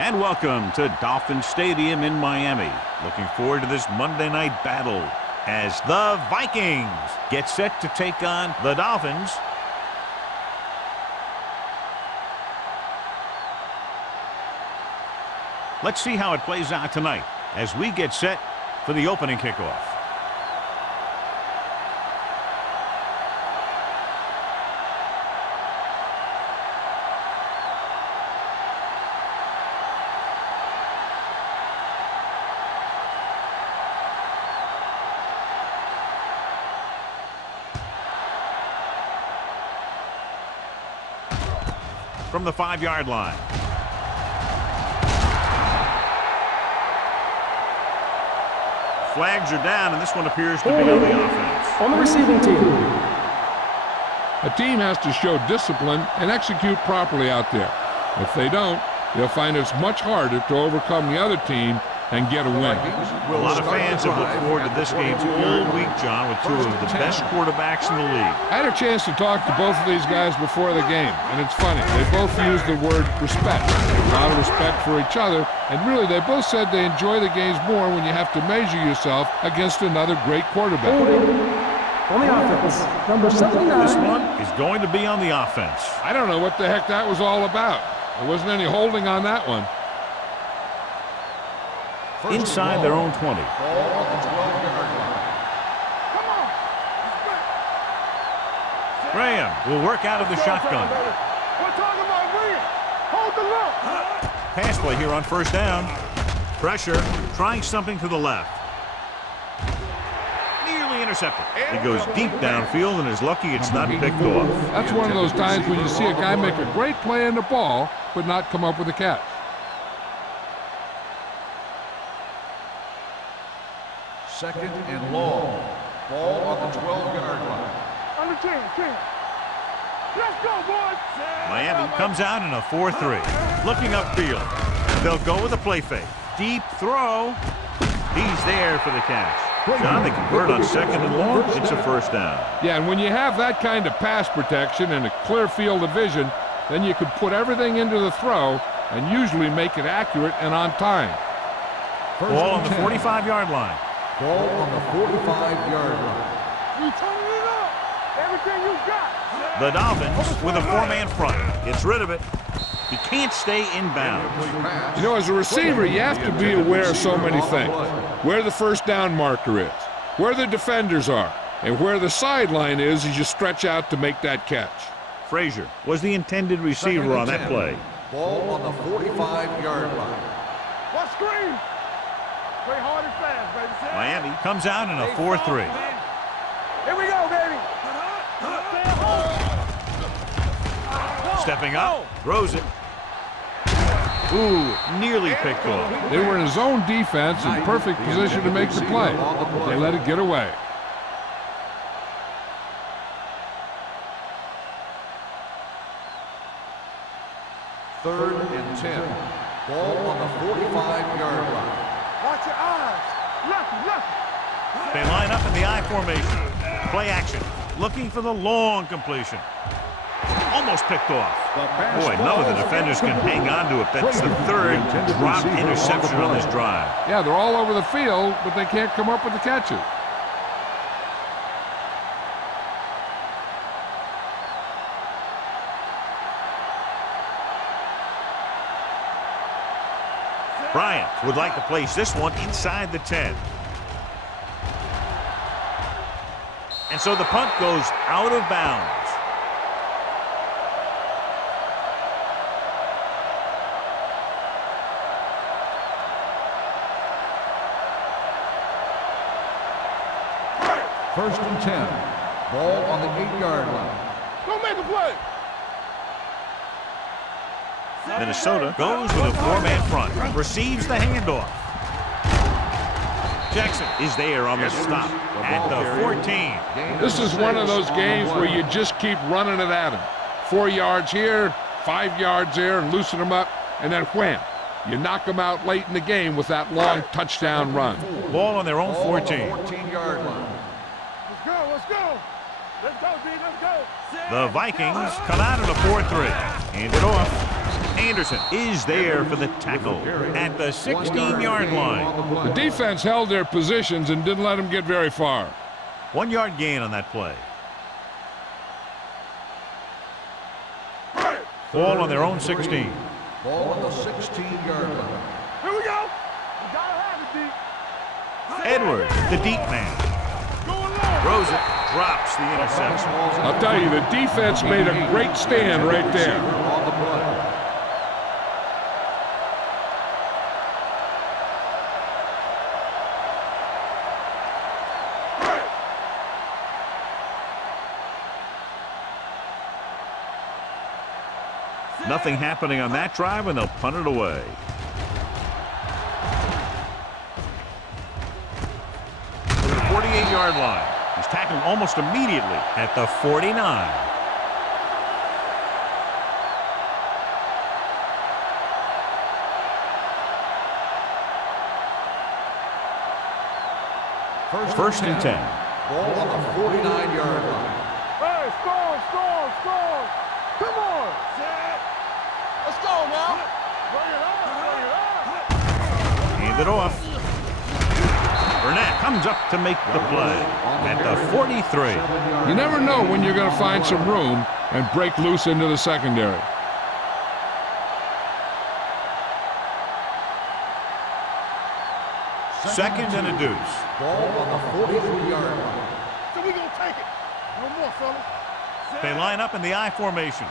And welcome to Dolphin Stadium in Miami. Looking forward to this Monday night battle as the Vikings get set to take on the Dolphins. Let's see how it plays out tonight as we get set for the opening kickoff. From the 5-yard line. Flags are down, and this one appears to be on the offense. On the receiving team. A team has to show discipline and execute properly out there. If they don't, they'll find it's much harder to overcome the other team and get a win. A lot of fans have looked forward to this game all week, John, with two of the best quarterbacks in the league. I had a chance to talk to both of these guys before the game, and it's funny. They both used the word respect. A lot of respect for each other, and really they both said they enjoy the games more when you have to measure yourself against another great quarterback. On the offense, number 79. This one is going to be on the offense. I don't know what the heck that was all about. There wasn't any holding on that one. Inside their own 20. Graham will work out of the shotgun. Pass play here on first down. Pressure, trying something to the left. Nearly intercepted. He goes deep downfield and is lucky it's not picked off. That's one of those times when you see a guy make a great play in the ball, but not come up with a catch. Second and long. Ball on the 12-yard line. On the 10. Let's go, boys. Miami comes out in a 4-3. Looking upfield. They'll go with a play fake. Deep throw. He's there for the catch. John, they convert on second and long. It's a first down. Yeah, and when you have that kind of pass protection and a clear field of vision, then you can put everything into the throw and usually make it accurate and on time. Ball on the 45-yard line. Ball on the 45-yard line. You turn it up. Everything you got. The Dolphins with a 4-man front. Gets rid of it. He can't stay inbounds. You know, as a receiver, you have to be aware of so many things. Where the first down marker is, where the defenders are, and where the sideline is as you stretch out to make that catch. Frazier was the intended receiver on that play. Ball on the 45-yard line. What screen? Play hard and fast, baby. Miami comes out in a 4-3. Here we go, baby. Stepping up, throws it. Ooh, nearly picked off. They were in his own defense in perfect position to make the play. They let it get away. Third and 10. Ball on the 45-yard line. Watch your eyes. Lucky. They line up in the I formation. Play action. Looking for the long completion. Almost picked off. Boy, none of the defenders can hang on to it. That's the third drop interception on this drive. Yeah, they're all over the field, but they can't come up with the catches. Bryant would like to place this one inside the 10. And so the punt goes out of bounds. First and 10. Ball on the 8-yard line. Go make a play. Minnesota goes with a 4-man front. Receives the handoff. Jackson is there on the stop at the 14. This is one of those games where you just keep running it at them. 4 yards here, 5 yards there, and loosen them up, and then wham. You knock them out late in the game with that long touchdown run. Ball on their own 14. 14-yard line. Let's go. Let's go, D. Let's go. The Vikings come out in a 4-3. Hand it off. Anderson is there for the tackle at the 16-yard line. The defense held their positions and didn't let them get very far. 1 yard gain on that play. Ball on their own 16. Ball on the 16-yard line. Here we go. We gotta have it deep. Edwards, the deep man. Going long. Throws it, drops the interception. I'll tell you, the defense made a great stand right there. On the play. Nothing happening on that drive, and they'll punt it away. To the 48-yard line. He's tackled almost immediately at the 49. First and 10. Ball on the 49-yard line. Hey, score. Come on. Let's go now. Bring it up. Hand it off. Burnett comes up to make the play at the 43. You never know when you're going to find some room and break loose into the secondary. Second and a deuce. Ball on the 43-yard line. So we gonna take it. No more, fellas. They line up in the I formation.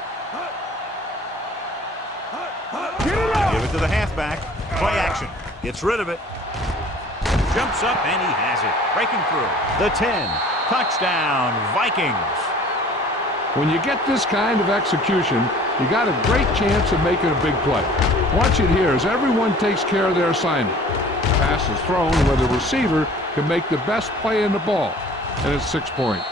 Get it up. Give it to the halfback. Play action. Gets rid of it. Jumps up and he has it. Breaking through. The 10. Touchdown, Vikings. When you get this kind of execution, you got a great chance of making a big play. Watch it here as everyone takes care of their assignment. Pass is thrown where the receiver can make the best play in the ball, and it's 6 points.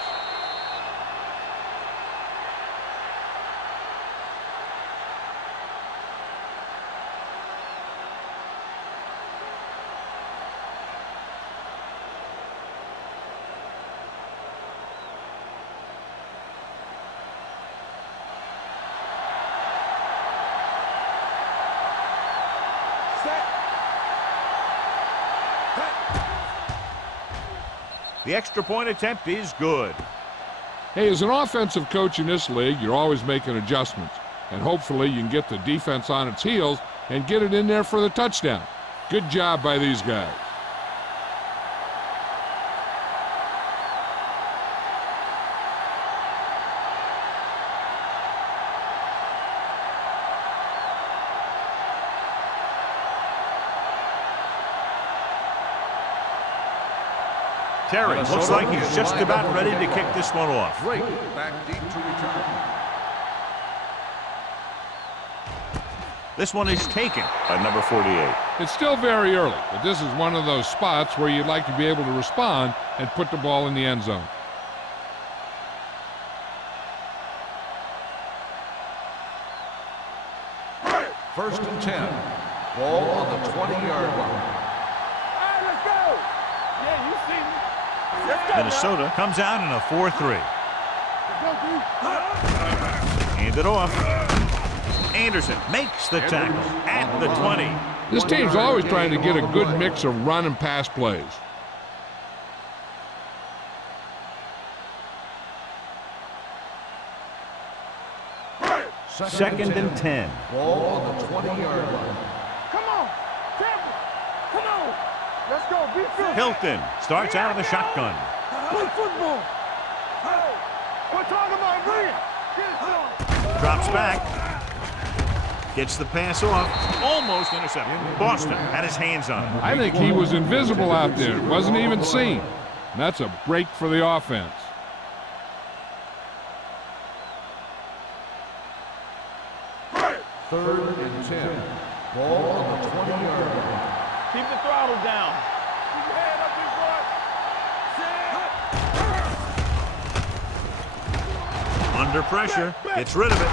The extra point attempt is good. Hey, as an offensive coach in this league, you're always making adjustments. And hopefully you can get the defense on its heels and get it in there for the touchdown. Good job by these guys. Terry looks like he's just about ready to kick this one off. Drake back deep to return. This one is taken by number 48. It's still very early, but this is one of those spots where you'd like to be able to respond and put the ball in the end zone. First and 10. Ball on the 20-yard line. All right, let's go. Yeah, you see me. Let's go. Minnesota comes out in a 4-3. Let's go, dude. Hand it off. Anderson makes the tackle at the 20. This team's always trying to get a good mix of run and pass plays. Second and 10. Ball on the 20-yard line. Come on. Tampa. Come on. Let's go. Be good. Hilton starts out of the shotgun. Play football. Hey, we're talking about bring it. Get it on. Drops back. Gets the pass off. Almost intercepted. Boston had his hands on it. I think he was invisible out there. Wasn't even seen. And that's a break for the offense. Third and 10. Ball on the 20-yard line. Keep the throttle down. Keep your hand up, big boy. Under pressure. Gets rid of it.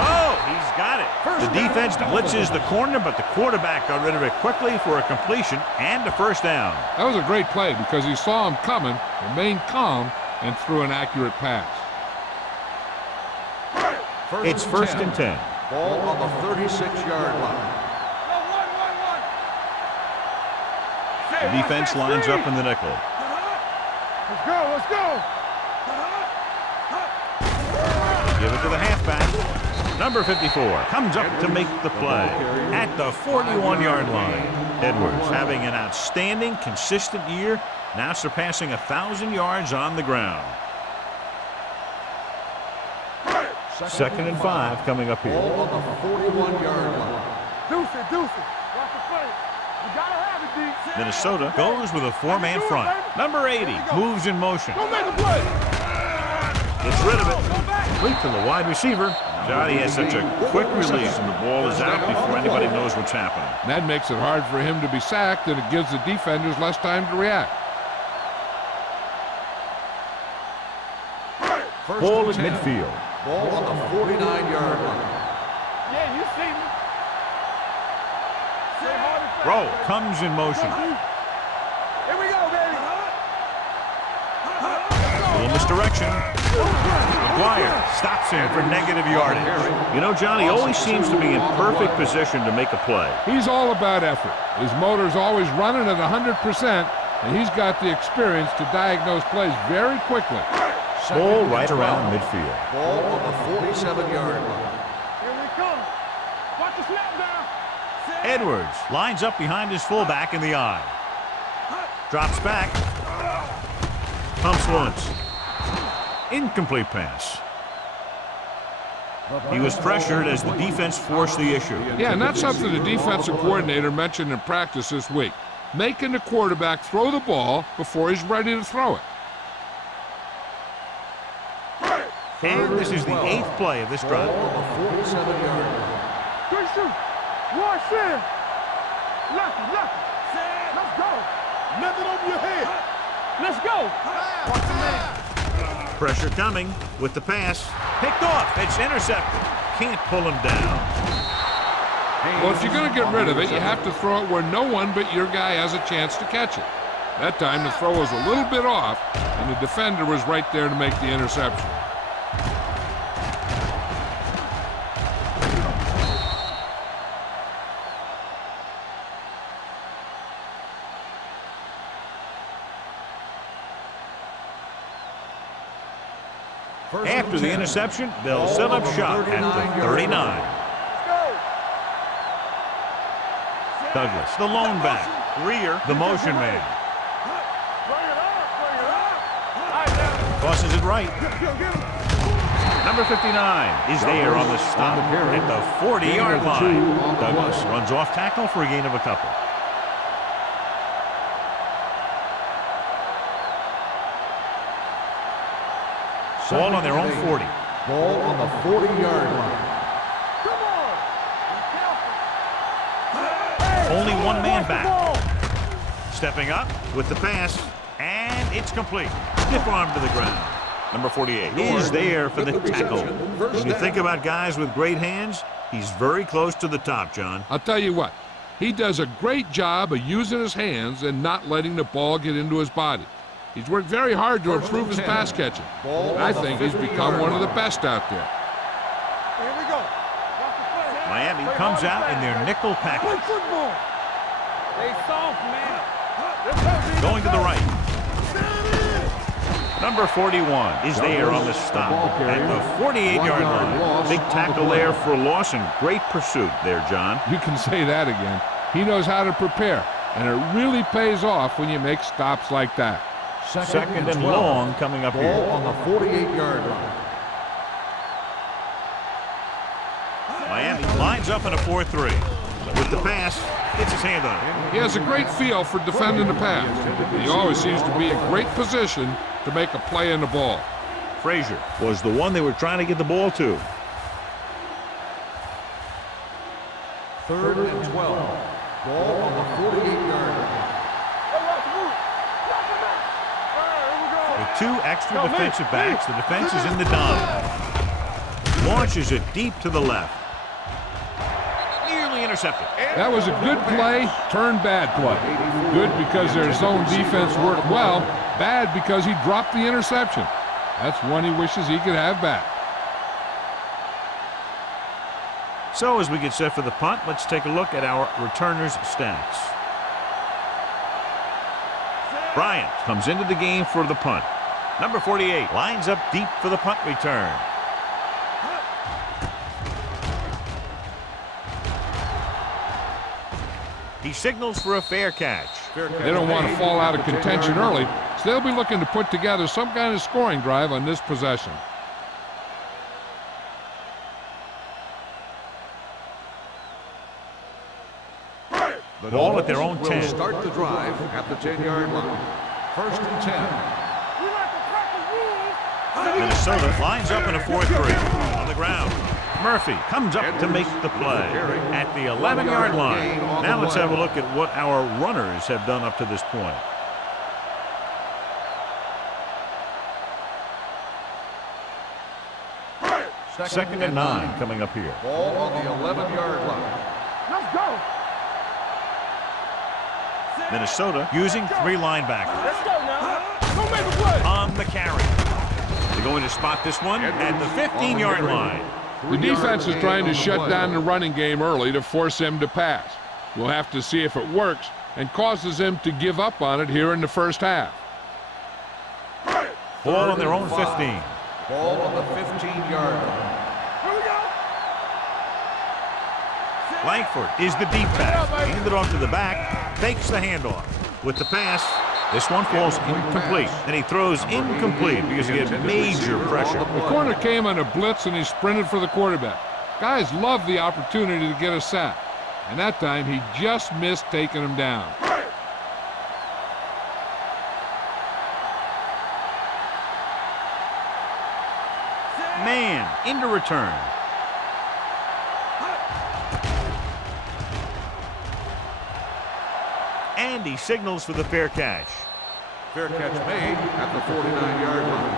Oh, he's got it. The defense blitzes the corner, but the quarterback got rid of it quickly for a completion and a first down. That was a great play because he saw him coming, remained calm, and threw an accurate pass. It's first and 10. Ball on the 36-yard line. The defense lines up in the nickel. Let's go, let's go. Give it to the halfback. Number 54 comes up to make the play at the 41-yard line. Edwards having an outstanding, consistent year, now surpassing 1,000 yards on the ground. 2nd and 5 coming up here. Ball on the 41-yard line. Deuce it. Watch the play. You gotta have it, D. Minnesota goes with a 4-man front. Number 80 moves in motion. Don't make a play. Gets rid of it. Complete to the wide receiver. Johnny has such a quick release, and the ball is out before anybody knows what's happening. That makes it hard for him to be sacked, and it gives the defenders less time to react. Ball at midfield. Ball on the 49-yard line. Yeah, you see me. Roll comes in motion. Here we go, baby. A little misdirection. McGuire stops him for negative yardage. You know, Johnny always seems to be in perfect position to make a play. He's all about effort. His motor's always running at 100%, and he's got the experience to diagnose plays very quickly. Ball right around midfield. Ball on the 47-yard line. Here we come. Watch the snap down. Edwards lines up behind his fullback in the eye. Drops back. Pumps once. Incomplete pass. He was pressured as the defense forced the issue. Yeah, and that's something the defensive coordinator mentioned in practice this week. Making the quarterback throw the ball before he's ready to throw it. And this is the 8th play of this drive. Ball on the 47-yard line. Good shoot. One sin. Lucky. Let's go. Nothing over your head. Let's go. Watch the man. Pressure coming with the pass. Picked off. It's intercepted. Can't pull him down. Well, if you're going to get rid of it, you have to throw it where no one but your guy has a chance to catch it. That time the throw was a little bit off, and the defender was right there to make the interception. After the interception, they'll set up shop at the 39. Douglas, the lone back. Greer, the motion man. Tosses it right. Number 59 is there on the stop at the 40-yard line. Douglas runs off tackle for a gain of a couple. Ball on their own 40. Ball on the 40-yard line. Only one man back. Stepping up with the pass, and it's complete. Stiff arm to the ground. Number 48 is there for the tackle. When you think about guys with great hands, he's very close to the top, John. I'll tell you what, he does a great job of using his hands and not letting the ball get into his body. He's worked very hard to improve his pass catching. And I think he's become one of the best out there. Here we go. Miami comes out in their nickel package. Football. They soft, man. Going to the right. Number 41 is there on the stop at the 48-yard line. Big tackle there for loss and great pursuit there, John. You can say that again. He knows how to prepare, and it really pays off when you make stops like that. Second and long coming up here. Ball on the 48-yard line. Miami lines up in a 4-3. With the pass, gets his hand on it. He has a great feel for defending the pass. He always seems to be in great position to make a play in the ball. Frazier was the one they were trying to get the ball to. 3rd and 12. Ball on the 48-yard line. With 2 extra defensive backs, the defense is in the dime. Launches it deep to the left. Nearly intercepted. That was a good play, turned bad play. Good because their zone defense worked well, bad because he dropped the interception. That's one he wishes he could have back. So as we get set for the punt, let's take a look at our returners' stats. Bryant comes into the game for the punt. Number 48 lines up deep for the punt return. He signals for a fair catch. They don't want to fall out of contention early, so they'll be looking to put together some kind of scoring drive on this possession. The ball at their own 10. Will start the drive at the 10-yard line. First and 10. Minnesota lines up in a 4-3 on the ground. Murphy comes up to make the play at the 11-yard line. Now let's have a look at what our runners have done up to this point. Second and 9 coming up here. Ball on the 11-yard line. Let's go. Minnesota using 3 linebackers. Let's go now. Don't make a play. On the carry. They're going to spot this one at the 15-yard line. The defense is trying to shut down the running game early to force him to pass. We'll have to see if it works and causes him to give up on it here in the first half. Ball on their own 15. Ball on the 15-yard line. Here we go. Langford is the deep pass. Handed off to the back. Fakes the handoff. With the pass, this one falls incomplete. And he throws incomplete because he had major pressure. The corner came on a blitz and he sprinted for the quarterback. Guys love the opportunity to get a sack. And that time he just missed taking him down. Man into return. And he signals for the fair catch. Fair catch made at the 49-yard line.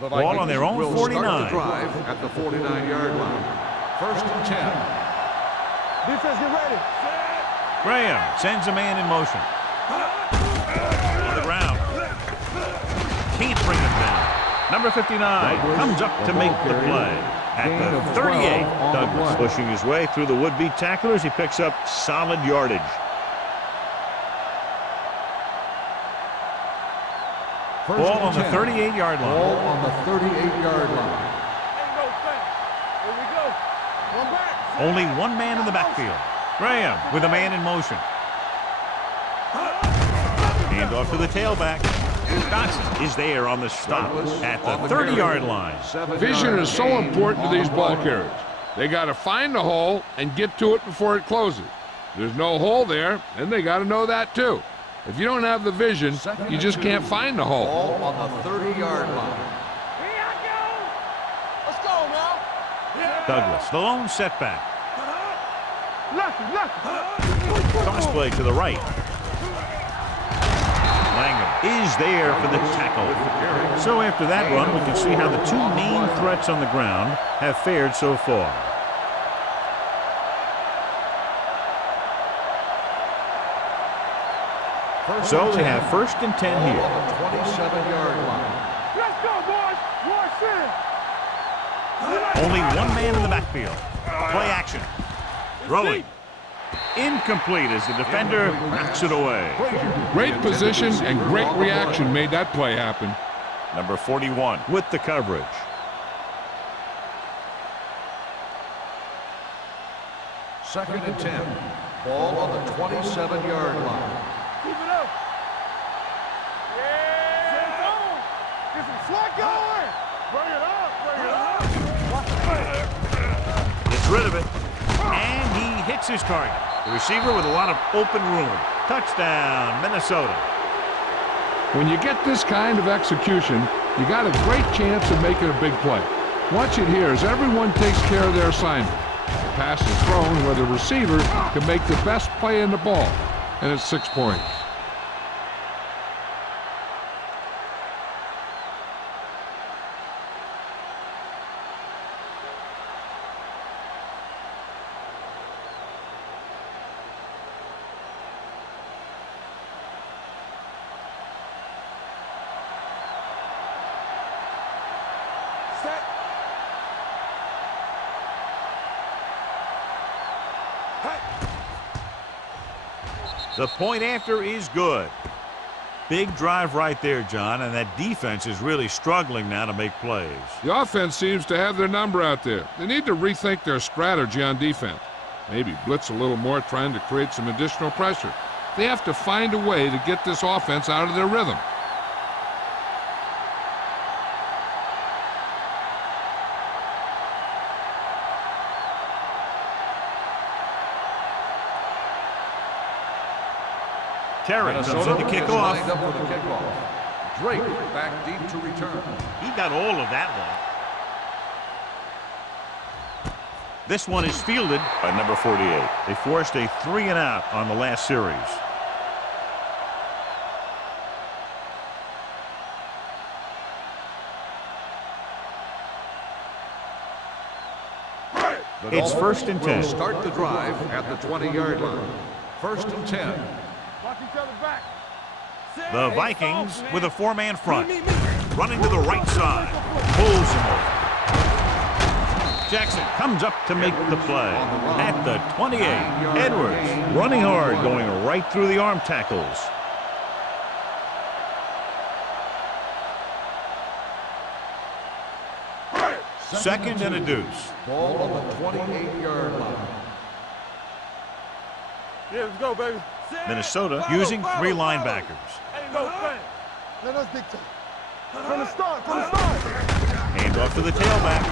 The Ball on their own will 49. Start the drive at the 49-yard line. First and 10. Defense, get ready. Graham sends a man in motion. On the ground. Can't bring him down. Number 59 comes up to make the play. At the 38, Douglas pushing his way through the would-be tacklers. He picks up solid yardage. Ball on the 38-yard line. Ball on the 38-yard line. Ain't no thing. Here we go. One back. Only one man in the backfield. Graham with a man in motion. Hand off to the tailback. Dotson is there on the stop at the 30-yard line. Vision is so important to these ball carriers. They got to find the hole and get to it before it closes. There's no hole there, and they got to know that too. If you don't have the vision, you just can't find the hole. Ball on the 30-yard line. Here I go. Let's go now. Douglas, the lone setback. Lucky. Cross play to the right. Langham is there for the tackle. So after that run, we can see how the two main threats on the ground have fared so far. So they have first and 10 Ball here. on the 27-yard line. Let's go, boys. Watch in. Only one man in the backfield. Play action. Throwing. Incomplete as the defender knocks it away. Great position and great reaction made that play happen. Number 41 with the coverage. Second and 10. Ball on the 27-yard line. Keep it up. Yeah. Set it on. Get some slack going. Bring it up. Bring it up. Watch the play. Gets rid of it. And he hits his target. The receiver with a lot of open room. Touchdown, Minnesota. When you get this kind of execution, you got a great chance of making a big play. Watch it here as everyone takes care of their assignment. The pass is thrown where the receiver can make the best play in the ball. And it's 6 points. The point after is good. Big drive right there, John, and that defense is really struggling now to make plays. The offense seems to have their number out there. They need to rethink their strategy on defense. Maybe blitz a little more, trying to create some additional pressure. They have to find a way to get this offense out of their rhythm. Terry comes in to kick off. Lined up for the kickoff. Drake back deep to return. He got all of that one. This one is fielded by number 48. They forced a 3-and-out on the last series. It's 1st and 10. Will start the drive at the 20-yard line. 1st and 10. Watch each other back. The Vikings with a 4-man front. Running to the right side. Pulls him over. Jackson comes up to make the play. At the 28. Edwards running hard, going right through the arm tackles. Second and a deuce. Ball on the 28-yard line. Yeah, let's go, baby. Minnesota using 3 linebackers. Go, bang. Let us dictate. From the start, from the start. Hand off to the tailback.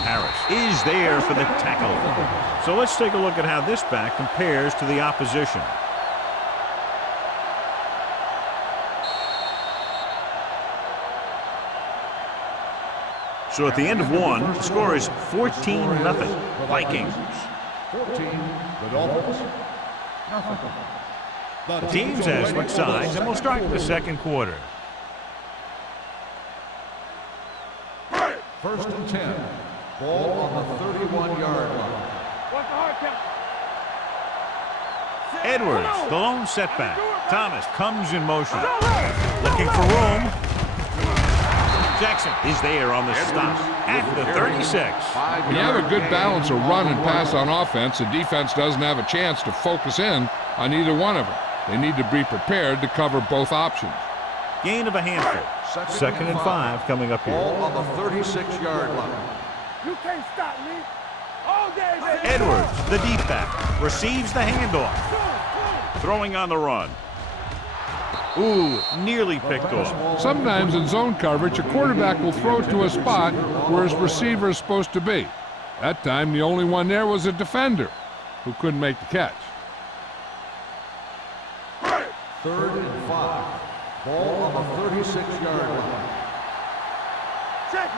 Harris is there for the tackle. So let's take a look at how this back compares to the opposition. So at the end of one, the score is 14-0 Vikings. 14, the Dolphins. Nothing. The teams have switched sides, and we'll start the second quarter. 1st and 10. Ball on the 31-yard line. Watch the hard count. Edwards, the lone setback. Thomas comes in motion. Looking for room. Jackson is there on the stop at the 36. When you have a good balance of run and pass on offense, the defense doesn't have a chance to focus in on either one of them. They need to be prepared to cover both options. Gain of a handful. Second and 5 coming up here. Ball on the 36-yard line. You can't stop me. All day, baby. Edwards, the deep back, receives the handoff. Throwing on the run. Ooh, nearly picked off. Sometimes in zone coverage, a quarterback will throw to a spot where his receiver is supposed to be. That time, the only one there was a defender who couldn't make the catch. 3rd and 5. Ball on the 36-yard line. Check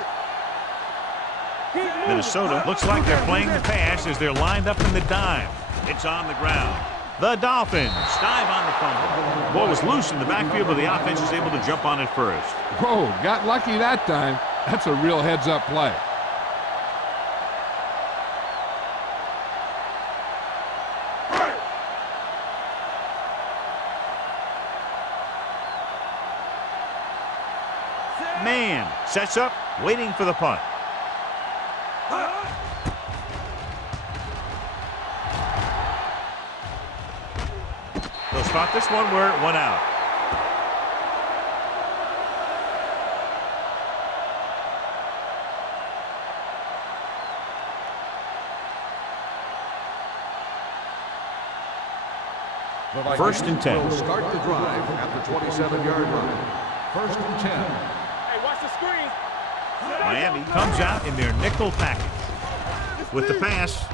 it. Minnesota looks like they're playing the pass as they're lined up in the dime. It's on the ground. The Dolphins dive on the fumble. Ball was loose in the backfield, but the offense is able to jump on it first. Whoa, got lucky that time. That's a real heads-up play. Man sets up, waiting for the punt. They'll spot this one where it went out. The Vikings 1st and 10. will start the drive at the 27-yard line. 1st and 10. Hey, watch the screen. Miami comes out in their nickel package. With the pass.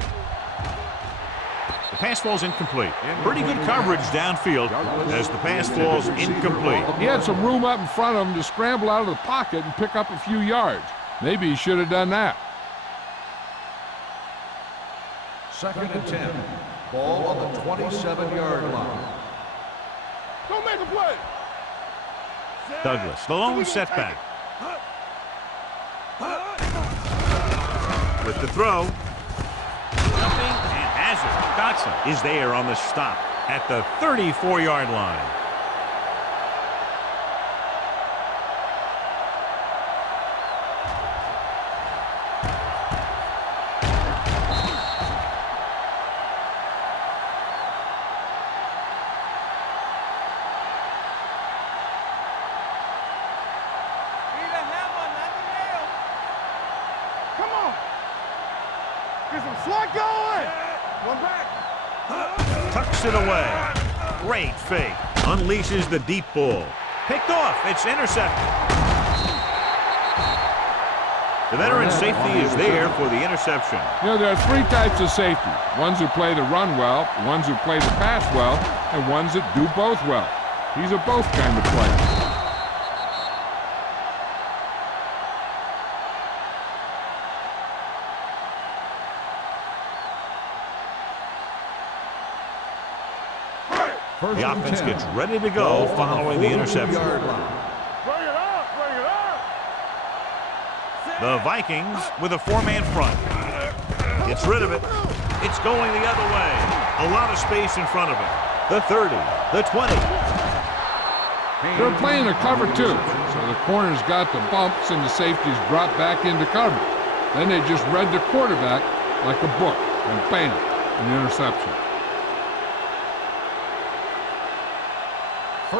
The pass falls incomplete. Pretty good coverage downfield as the pass falls incomplete. He had some room up in front of him to scramble out of the pocket and pick up a few yards. Maybe he should have done that. 2nd and 10. Ball on the 27-yard line. Don't make a play. Douglas, the lone setback. With the throw. Jumping and has it. Dotson is there on the stop at the 34-yard line. Get some slot going. One back. Tucks it away. Great fake. Unleashes the deep ball. Picked off. It's intercepted. The veteran safety is there for the interception. You know, there are three types of safety. Ones who play the run well, ones who play the pass well, and ones that do both well. He's a both kind of player. The offense gets ready to go following the interception. Bring it up, bring it up. The Vikings with a four-man front. Gets rid of it. It's going the other way. A lot of space in front of him. The 30, the 20. They're playing a cover two, so the corners got the bumps and the safeties dropped back into cover. Then they just read the quarterback like a book, and bam, an interception.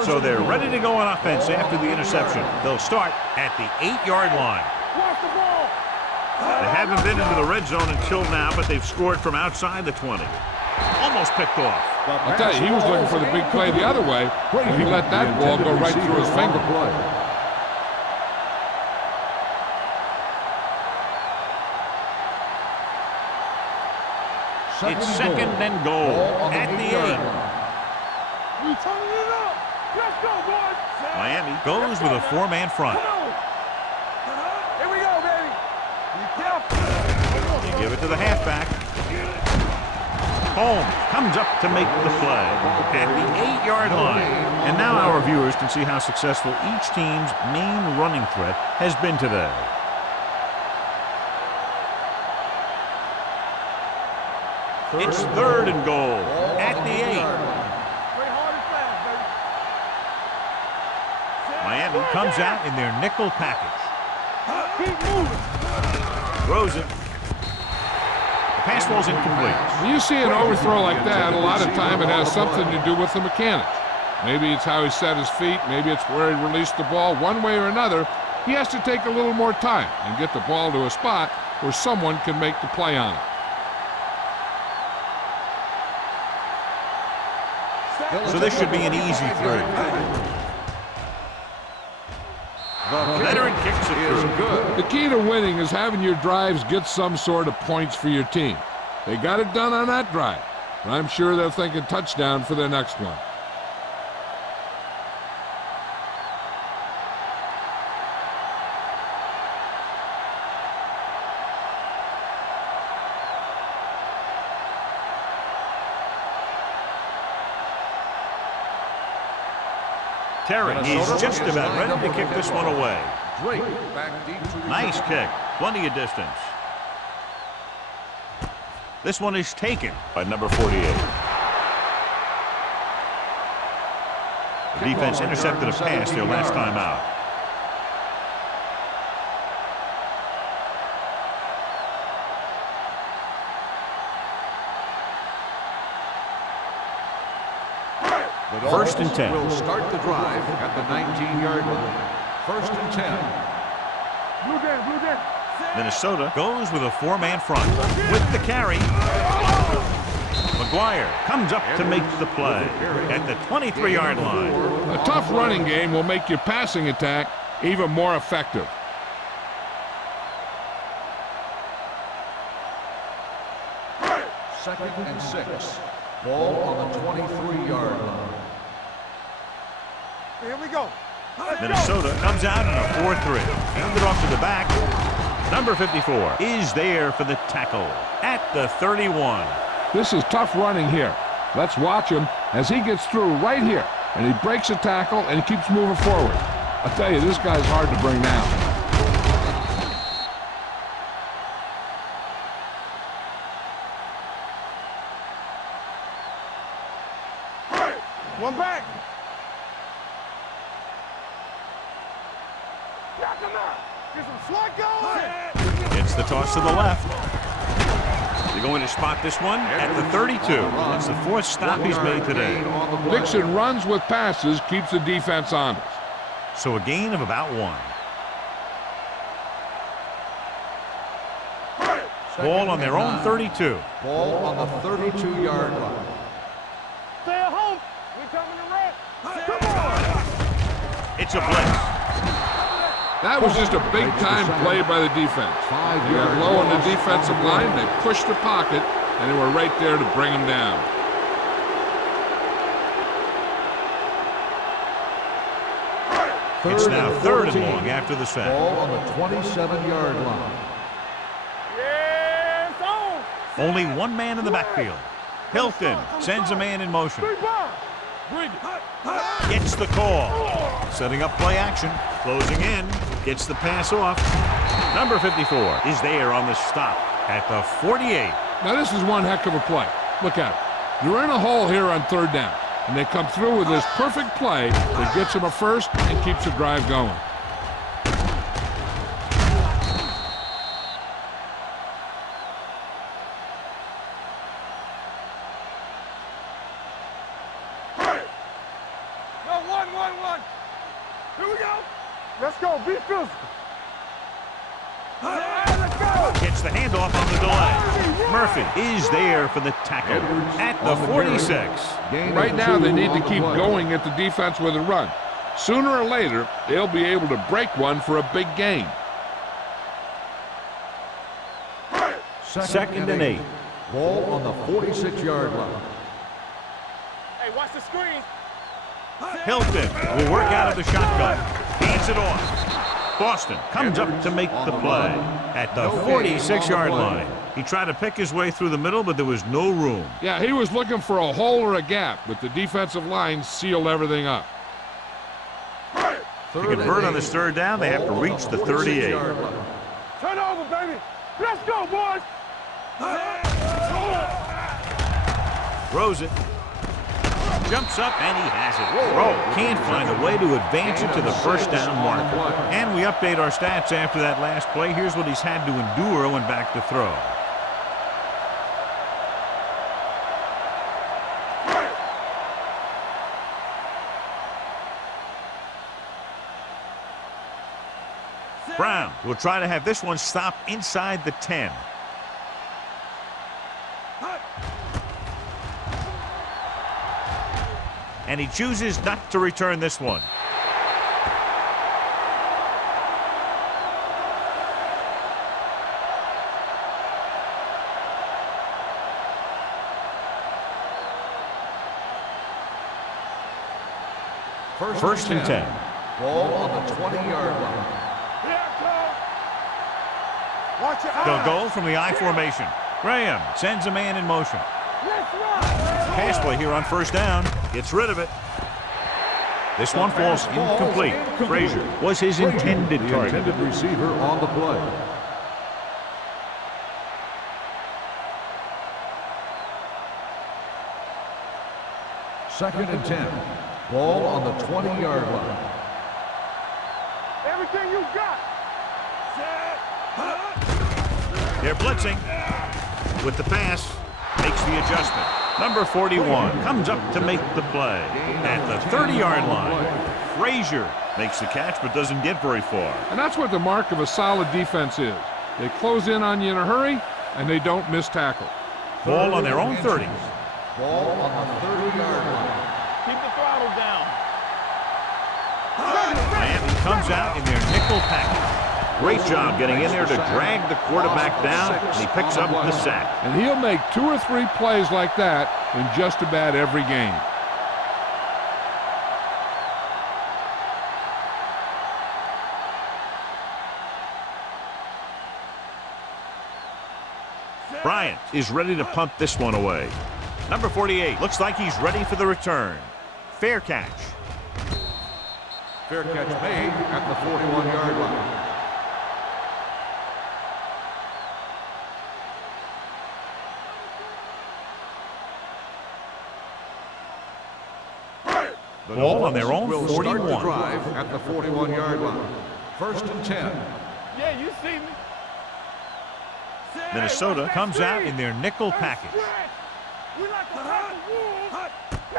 So they're ready to go on offense after the interception. They'll start at the 8-yard line. Watch the ball. They haven't been into the red zone until now, but they've scored from outside the 20. Almost picked off. I'll tell you, he was looking for the big play the other way, and he let that ball go right through his finger. It's second and goal at the 8. We turning it up. Let's go, boys. Miami goes with a four-man front. Here we go, baby. Be careful. They give it to the halfback. Holmes comes up to make the play at the 8-yard line. And now our viewers can see how successful each team's main running threat has been today. It's third and goal at the 8. Miami comes out in their nickel package. Keep moving. Throws it. The pass ball's incomplete. When you see an overthrow like that, a lot of time it has something to do with the mechanics. Maybe it's how he set his feet. Maybe it's where he released the ball. One way or another, he has to take a little more time and get the ball to a spot where someone can make the play on it. So this should be an easy three. The veteran kicks it through. The key to winning is having your drives get some sort of points for your team. They got it done on that drive, and I'm sure they're thinking touchdown for their next one. Terry, he's just about ready to kick this one away. Nice kick. Plenty of distance. This one is taken by number 48. The defense intercepted a pass their last time out. First and 10. Will start the drive at the 19-yard line. First and 10. Blue down, blue down. Minnesota goes with a four-man front. With the carry, McGuire comes up to make the play at the 23-yard line. A tough running game will make your passing attack even more effective. Second and 6. Ball on the 23-yard line. Here we go. Minnesota comes out in a 4-3. Handed off to the back. Number 54 is there for the tackle at the 31. This is tough running here. Let's watch him as he gets through right here, and he breaks a tackle and he keeps moving forward. I tell you, this guy's hard to bring down. One back. Knock him out. Get some slot going. It's the toss to the left. They're going to spot this one at the 32. That's the fourth stop he's made today. Dixon runs with passes, keeps the defense honest. So a gain of about 1. Ball on their own 32. Ball on the 32-yard line. Stay at home. We coming to wreck. Come on. It's a blitz. That was just a big-time play by the defense. They got low on the defensive line, they pushed the pocket, and they were right there to bring him down. It's now 3rd and long after the sack. Ball on the 27-yard line. Yeah, it's on. Only one man in the backfield. Hilton sends a man in motion. Bring it. Gets the call. Setting up play action. Closing in. Gets the pass off. Number 54 is there on the stop at the 48. Now this is one heck of a play. Look at it. You're in a hole here on 3rd down, and they come through with this perfect play that gets them a first and keeps the drive going. One. Here we go. Let's go. Be physical. Let's go. Gets the handoff on the delay. Murphy is there for the tackle at the 46. Right now they need to keep going at the defense with a run. Sooner or later, they'll be able to break one for a big gain. 2nd and 8. Ball on the 46-yard line. Hey, watch the screen. Hilton will work out of the shotgun. Hands it off. Boston comes up to make the play at the 46-yard line. He tried to pick his way through the middle, but there was no room. Yeah, he was looking for a hole or a gap, but the defensive line sealed everything up. To convert on this 3rd down, they have to reach the 38. Turn over, baby. Let's go, boys. Throws it. Jumps up, and he has it. Rowe can't find a way to advance it to the 1st down marker. And we update our stats after that last play. Here's what he's had to endure when back to throw. Brown will try to have this one stop inside the 10. And he chooses not to return this one. First and 10. Ball on the 20-yard line. Watch your They'll eyes. go from the I formation. Graham sends a man in motion. Let's run. Pass play here on 1st down. Gets rid of it. This one falls incomplete. Frazier was his intended target. Intended receiver on the play. Second and 10. Ball on the 20-yard line. Everything you got. They're blitzing with the pass. Makes the adjustment. Number 41 comes up to make the play at the 30-yard line. Frazier makes the catch but doesn't get very far. And that's what the mark of a solid defense is. They close in on you in a hurry, and they don't miss tackle. Ball on their own 30. Ball on the 30-yard line. Keep the throttle down. And he comes out in their nickel package. Great job getting in there to drag the quarterback down, and he picks up the sack. And he'll make 2 or 3 plays like that in just about every game. Bryant is ready to punt this one away. Number 48 looks like he's ready for the return. Fair catch. Fair catch made at the 41-yard line. Ball on their own will start the 41. drive at the 41-yard line. First and 10. Yeah, you see me. Minnesota comes out in their nickel package.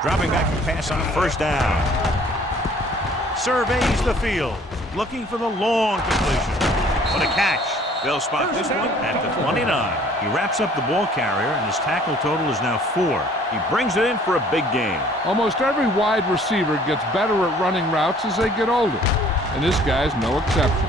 Dropping back to pass on 1st down. Surveys the field, looking for the long completion. What a catch. They'll spot this one at the 29. He wraps up the ball carrier, and his tackle total is now 4. He brings it in for a big gain. Almost every wide receiver gets better at running routes as they get older, and this guy's no exception.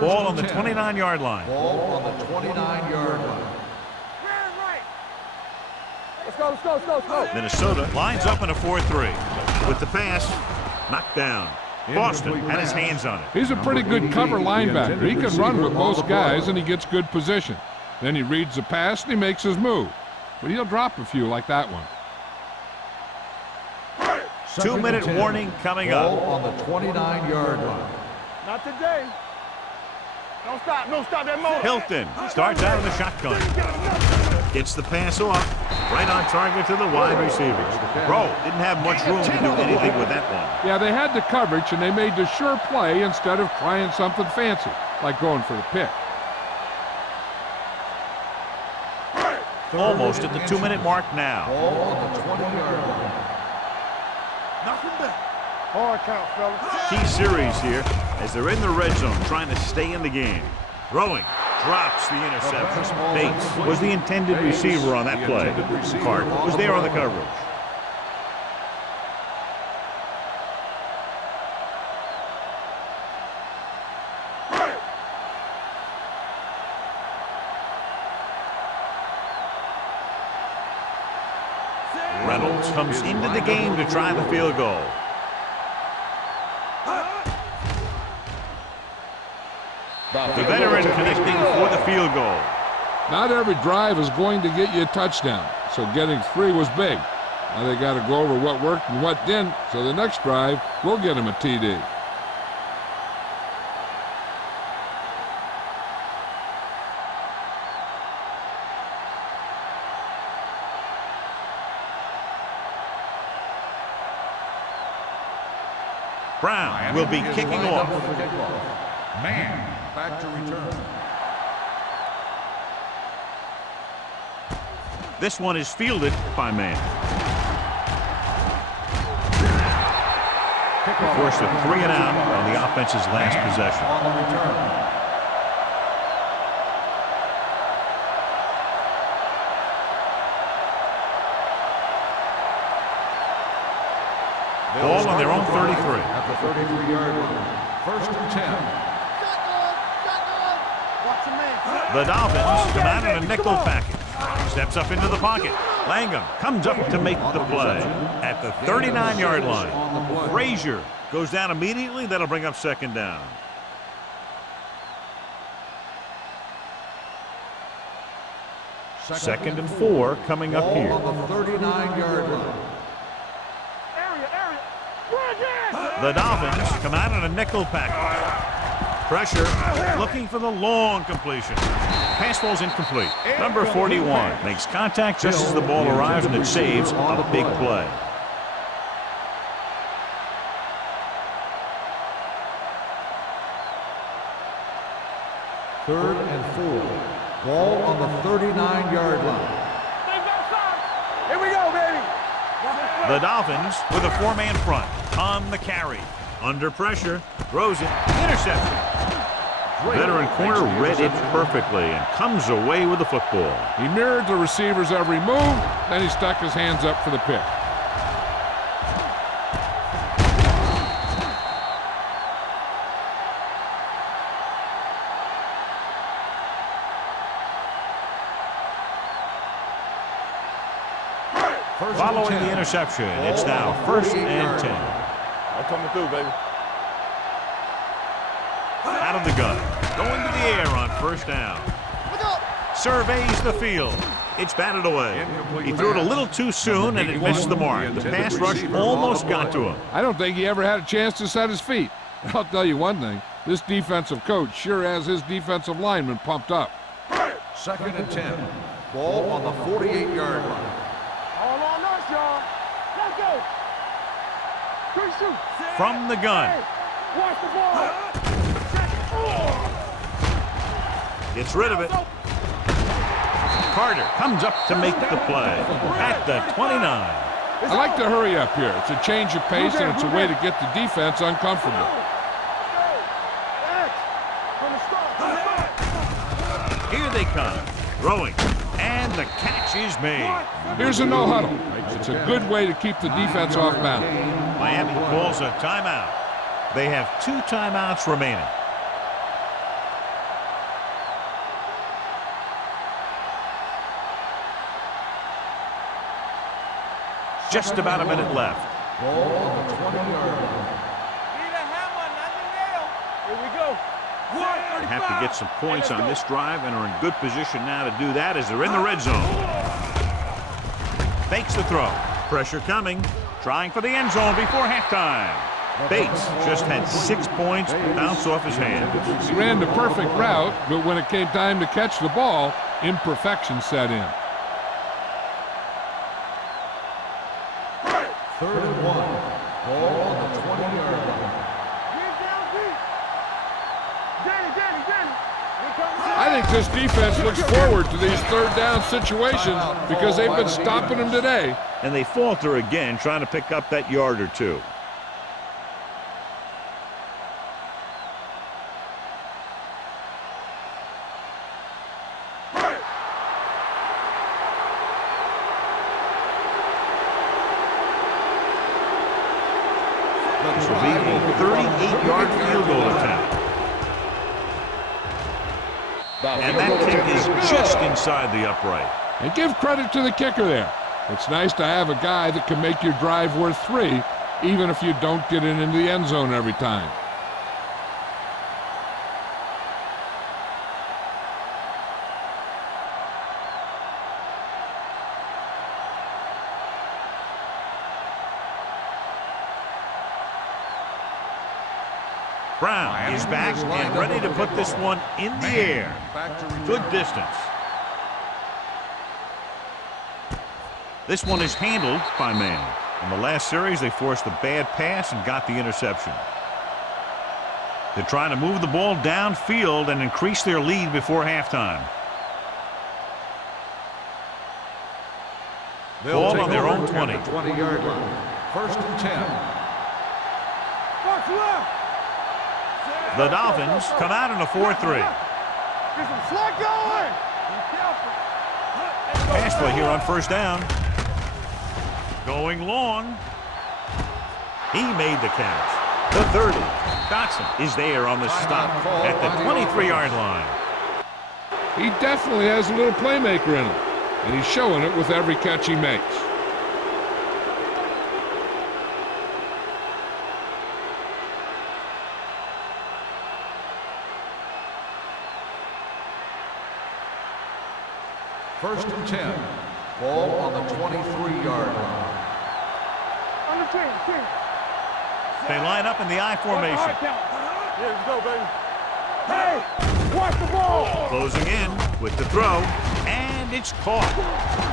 Ball on the 29-yard line. Ball on the 29-yard line. Let's go, let's go, let's go, let's go. Minnesota lines up in a 4-3. With the pass, knocked down. Boston had his hands on it. He's a pretty good cover linebacker. He can run with most guys, and he gets good position. Then he reads the pass, and he makes his move. But he'll drop a few like that one. 2-minute warning coming up. Ball on the 29-yard line. Not today. Don't stop, don't stop that motor. Hilton starts out of the shotgun. Gets the pass off. Right on target to the wide receivers. Bro didn't have much room to do anything with that one. Yeah, they had the coverage, and they made the sure play instead of trying something fancy, like going for the pick. Almost at the 2-minute mark now. Ball on the 20-yard line. Nothing back. Hard count, fellas. Key series here as they're in the red zone trying to stay in the game. Throwing. Drops the interception. Bates was the intended receiver on that play. Clark was there on the coverage. Reynolds comes into the game to try the field goal. The veteran connecting for the field goal. Not every drive is going to get you a touchdown, so getting 3 was big. Now they got to go over what worked and what didn't, so the next drive will get him a TD. Brown will be kicking off. Man, back to return. This one is fielded by Man. Forced a 3 and out on the offense's last possession. On the return. Ball on their own 33. At the 33-yard line. 1st and 10. The Dolphins come out in a nickel package. Steps up into the pocket. Langham comes up to make the play at the 39-yard line. Frazier goes down immediately. That'll bring up 2nd down. Second and 4 coming up here. On the 39-yard line. The Dolphins come out in a nickel package. Pressure, looking for the long completion. Pass falls incomplete. Number 41 makes contact just as the ball arrives, and it saves a big play. Third and 4. Ball on the 39-yard line. Here we go, baby. The Dolphins with a 4-man front on the carry. Under pressure, throws it, interception. Veteran corner read it perfectly and comes away with the football. He mirrored the receiver's every move, then he stuck his hands up for the pick. Following the interception, it's now 1st and 10. I'm coming through, baby. Out of the gun, going to the air on 1st down. Surveys the field. It's batted away. He threw it a little too soon, and it missed the mark. The pass rush almost got to him. I don't think he ever had a chance to set his feet. I'll tell you one thing, this defensive coach sure has his defensive lineman pumped up. 2nd and 10. Ball on the 48-yard line. All on us, y'all. Let's go. Quick shoot. From the gun. Hey, watch the ball. Gets rid of it. Carter comes up to make the play at the 29. I like to hurry up here. It's a change of pace, and it's a way to get the defense uncomfortable. Here they come. Throwing. And the catch is made. Here's a no-huddle. It's a good way to keep the defense off balance. Miami calls a timeout. They have 2 timeouts remaining. Just about a minute left. Ball on the 20-yard line. Need a hammer, not the nail. Here we go. They have to get some points on this drive and are in good position now to do that as they're in the red zone. Fakes the throw. Pressure coming. Trying for the end zone before halftime. Bates just had 6 points bounce off his hands. He ran the perfect route, but when it came time to catch the ball, imperfection set in. 3rd and 1. Ball on the 20-yard line. I think this defense looks forward to these 3rd down situations because they've been stopping them today. And they falter again, trying to pick up that yard or 2. This will be a 38-yard field goal attempt. And that kick is just inside the upright. And give credit to the kicker there. It's nice to have a guy that can make your drive worth 3, even if you don't get it into the end zone every time. Brown is back and ready to put this one in the air. Good distance. This one is handled by man. In the last series, they forced a bad pass and got the interception. They're trying to move the ball downfield and increase their lead before halftime. Ball on their own 20. 20-yard line. 1st and 10. The Dolphins come out in a 4-3. Pass play here on 1st down. Going long. He made the catch. The 30. Dotson is there on the stop at the 23-yard line. He definitely has a little playmaker in him, and he's showing it with every catch he makes. First and 10. Ball on the 23-yard line. Under 10. They line up in the I formation. Here we go, baby. Hey, watch the ball. Closing in with the throw, and it's caught.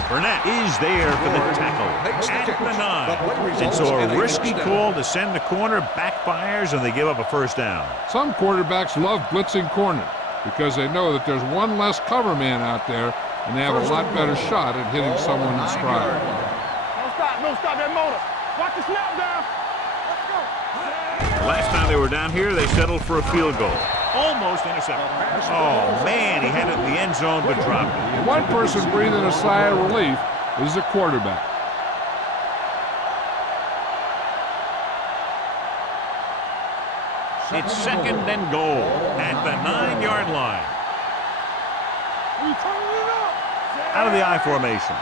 Burnett is there for the tackle at the 9. And so a risky call to send the corner backfires, and they give up a 1st down. Some quarterbacks love blitzing corner because they know that there's one less cover man out there, and they have a lot better shot at hitting someone in stride. Don't stop that motor. Watch the snap down. Let's go. Last time they were down here, they settled for a field goal. Almost intercepted. Oh, man, he had it in the end zone but dropped it. One person breathing a sigh of relief is the quarterback. It's 2nd and goal at the 9-yard line. Out of the I formation.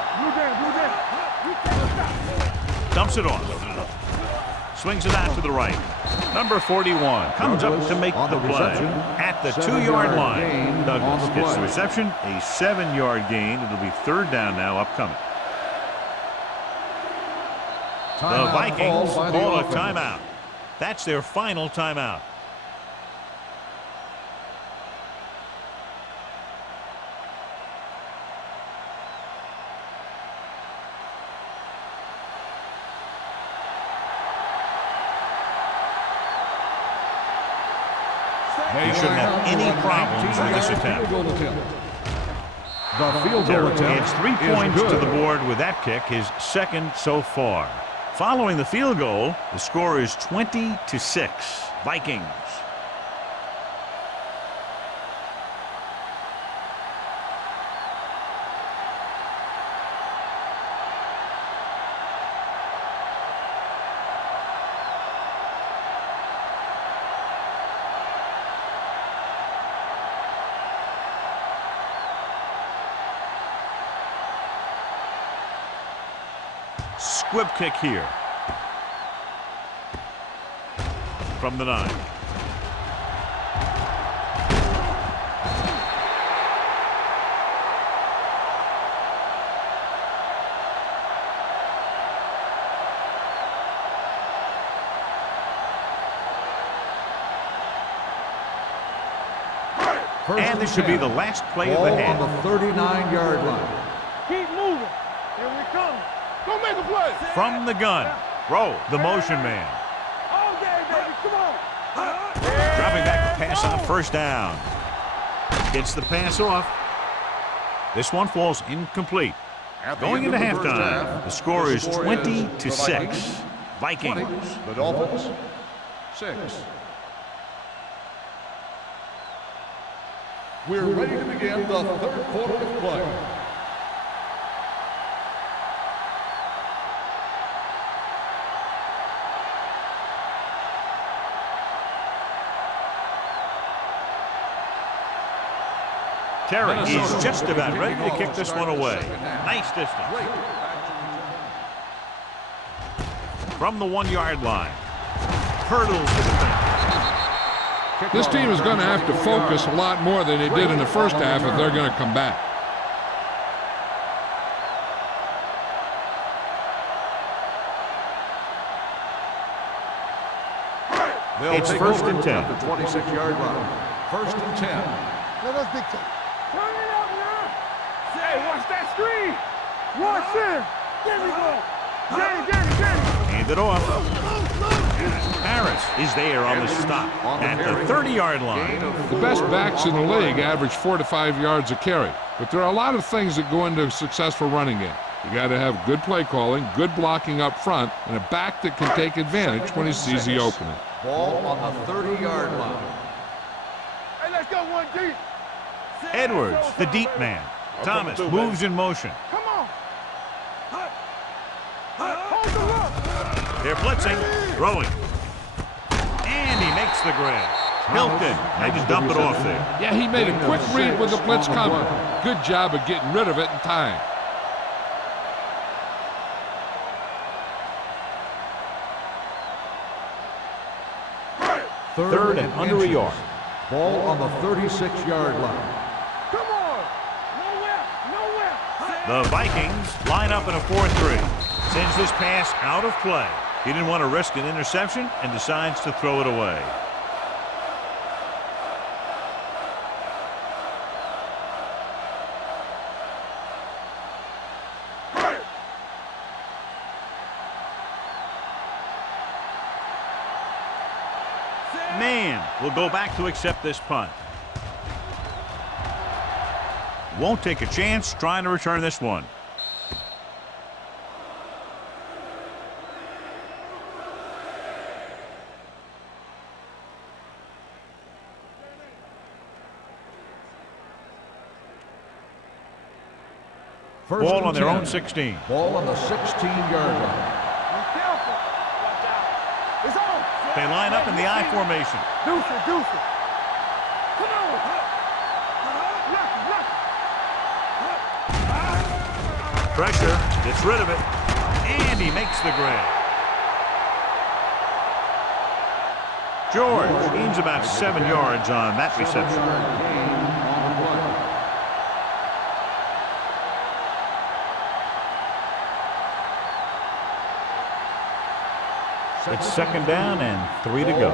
Dumps it off. Swings it out to the right. Number 41 comes up to make the play at the 2-yard line. Douglas gets the reception, a 7-yard gain. It'll be 3rd down now upcoming. The Vikings call a timeout. That's their final timeout. He shouldn't have any problems with this attempt. The field goal Terry adds 3 points to the board with that kick, his second so far. Following the field goal, the score is 20-6. Vikings. Squib kick here from the 9. And this should be the last play of the half. On the 39-yard line. Keep moving. Here we come. Go make a play. From the gun, roll the motion man. All day, baby. Come on. Dropping back to pass on first down. Gets the pass off. This one falls incomplete. Going into halftime, the score is 20-6. Vikings. The Dolphins, 6. We're ready to begin the third quarter of play. Terry is just about ready to kick this one away. Nice distance. From the 1-yard line. Hurdles to the fence. This team is going to have to focus a lot more than they did in the first half if they're going to come back. It's first and 10. At the 26-yard line. First and 10. Let us dictate. Turn it up now. Hey, watch that screen. Watch it. There we go. Get it. Hand it off. Harris is there on the stop at the 30-yard line. The best backs in the league average 4 to 5 yards a carry. But there are a lot of things that go into a successful running game. You got to have good play calling, good blocking up front, and a back that can take advantage when he sees the opening. Ball on the 30-yard line. Hey, let's go one deep. Edwards, the deep man. Thomas moves in motion. Come on. Hold the look. They're blitzing, throwing. And he makes the grab. Hilton had to dump it off there. Yeah, he made a quick read with the blitz coming. Good job of getting rid of it in time. Third and under a yard. Ball on the 36-yard line. Come on. Nowhere. The Vikings line up in a 4-3. Sends this pass out of play. He didn't want to risk an interception and decides to throw it away. Man will go back to accept this punt. Won't take a chance trying to return this one. Ball on their own 16. Ball on the 16-yard line. They line up in the I formation. Deuce it. Come on. Pressure, gets rid of it, and he makes the grab. George gains about 7 yards on that reception. It's second down and 3 to go.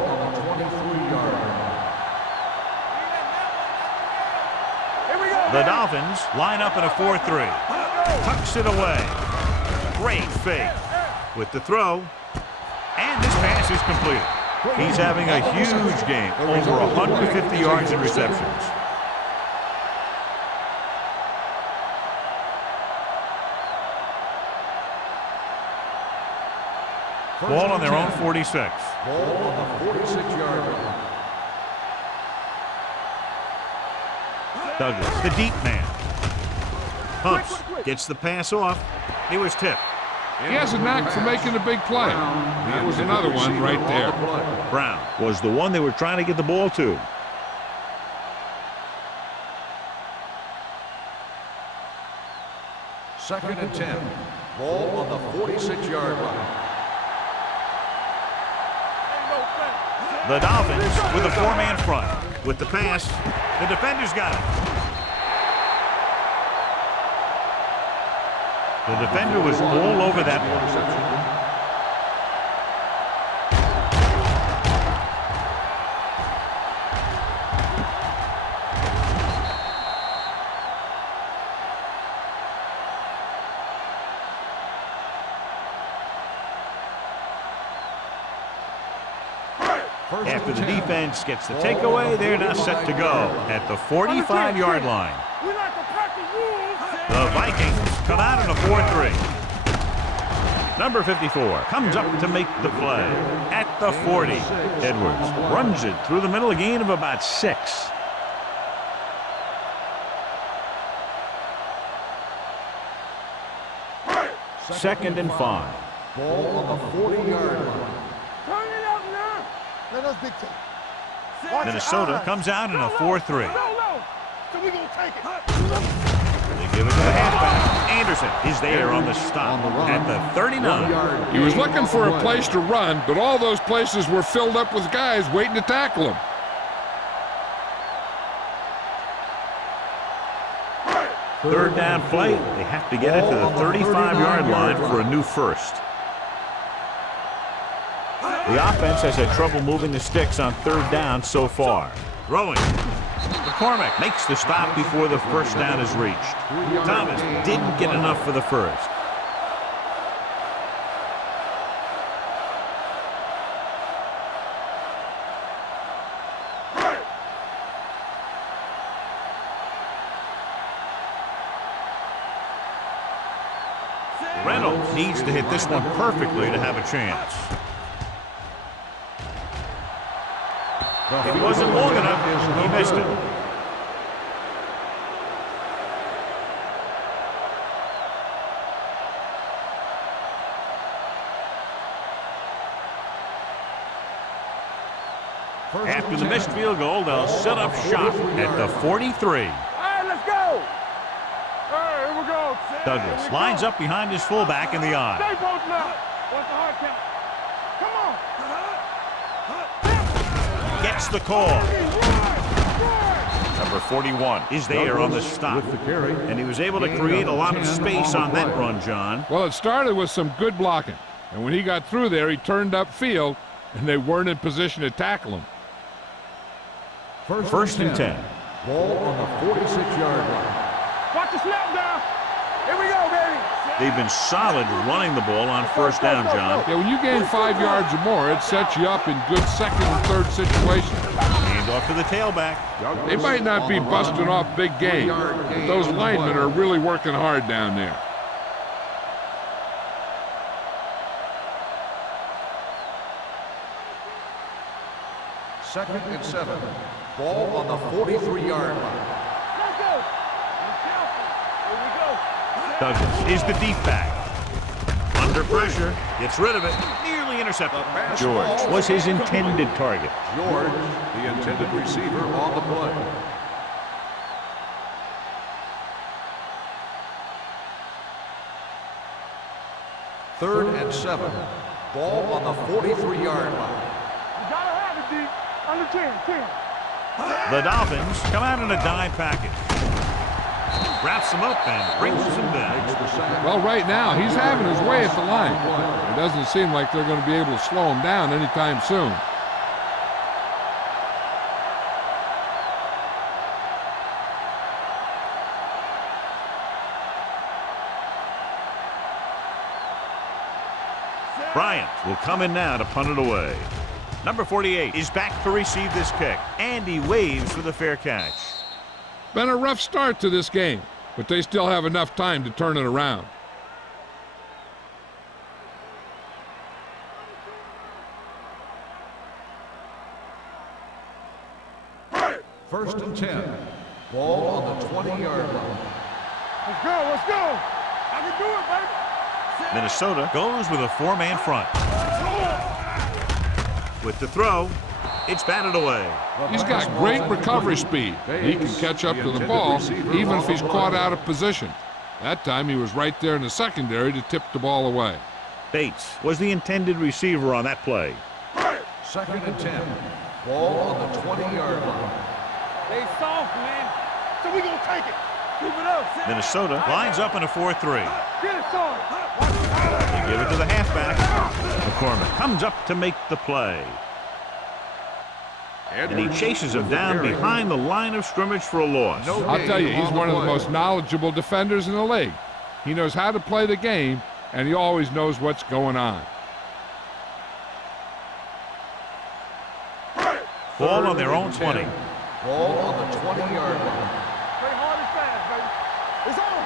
The Dolphins line up in a 4-3. Tucks it away. Great fake with the throw. And this pass is completed. He's having a huge game, over 150 yards and receptions. Ball on their own 46. Ball on the 46-yard line. Douglas, the deep man. Pumps, gets the pass off. He was tipped. He has a knack for making a big play. That was another one right there. Brown was the one they were trying to get the ball to. Second and 10. Ball on the 46-yard line. The Dolphins with a four-man front. With the pass, the defenders got it. The defender was all over that one. After the defense gets the takeaway, they're now set to go at the 45-yard line. The Vikings come out in a 4-3. Number 54 comes up to make the play at the 40. Edwards runs it through the middle, a gain of about 6. Second and 5. Ball on the 40-yard line. Minnesota comes out in a 4-3. So we gonna take it. They give it to the halfback. Anderson is there on the stop at the 39. He was looking for a place to run, but all those places were filled up with guys waiting to tackle him. Third down play. They have to get it to the 35-yard line for a new first. The offense has had trouble moving the sticks on third down so far. Throwing. McCormick makes the stop before the first down is reached. Thomas didn't get enough for the first. Reynolds needs to hit this one perfectly to have a chance. It wasn't long enough. He missed it. After the missed field goal, they'll set up shop at the 43. All right, let's go. All right, here we go. Douglas lines up behind his fullback in the eye. Stay posted up. What's the hard count? Come on. Gets the call. Number 41 is there on the stop. And he was able to create a lot of space on that run, John. Well, it started with some good blocking. And when he got through there, he turned upfield, and they weren't in position to tackle him. First and 10. Ball on the 46-yard line. Watch the snap down. Here we go, baby. They've been solid running the ball on first down, John. Yeah, when you gain 5 yards or more, it sets you up in good second and third situations. Hand off to the tailback. They might not be busting off big game, but those linemen are really working hard down there. Second and 7. Ball on the 43-yard line. Let's go. Here we go. Douglas is the deep back. Under pressure, gets rid of it, nearly intercepted. George was his intended target. George, the intended receiver on the play. Third and 7. Ball on the 43-yard line. You gotta have it, D. Under 10. The Dolphins come out in a dime package. Wraps him up and brings him down. Well, right now, he's having his way at the line. It doesn't seem like they're going to be able to slow him down anytime soon. Bryant will come in now to punt it away. Number 48 is back to receive this kick, and he waves for the fair catch. Been a rough start to this game, but they still have enough time to turn it around. First and 10. Ball on the 20-yard line. Let's go, let's go. I can do it, baby. Minnesota goes with a four-man front. With the throw, it's batted away. He's got great recovery speed. He can catch up to the ball even if he's caught out of position. That time he was right there in the secondary to tip the ball away. Bates was the intended receiver on that play. Second and 10. Ball on the 20-yard line. They soft, man. So we gonna take it. Keep it up. Minnesota lines up in a 4-3. Get it started. They give it to the halfback. McCormick comes up to make the play. And he chases him down behind the line of scrimmage for a loss. I'll tell you, he's one of the most knowledgeable defenders in the league. He knows how to play the game, and he always knows what's going on. Ball on their own 20. Ball on the 20-yard line. Play hard and fast, baby. It's on.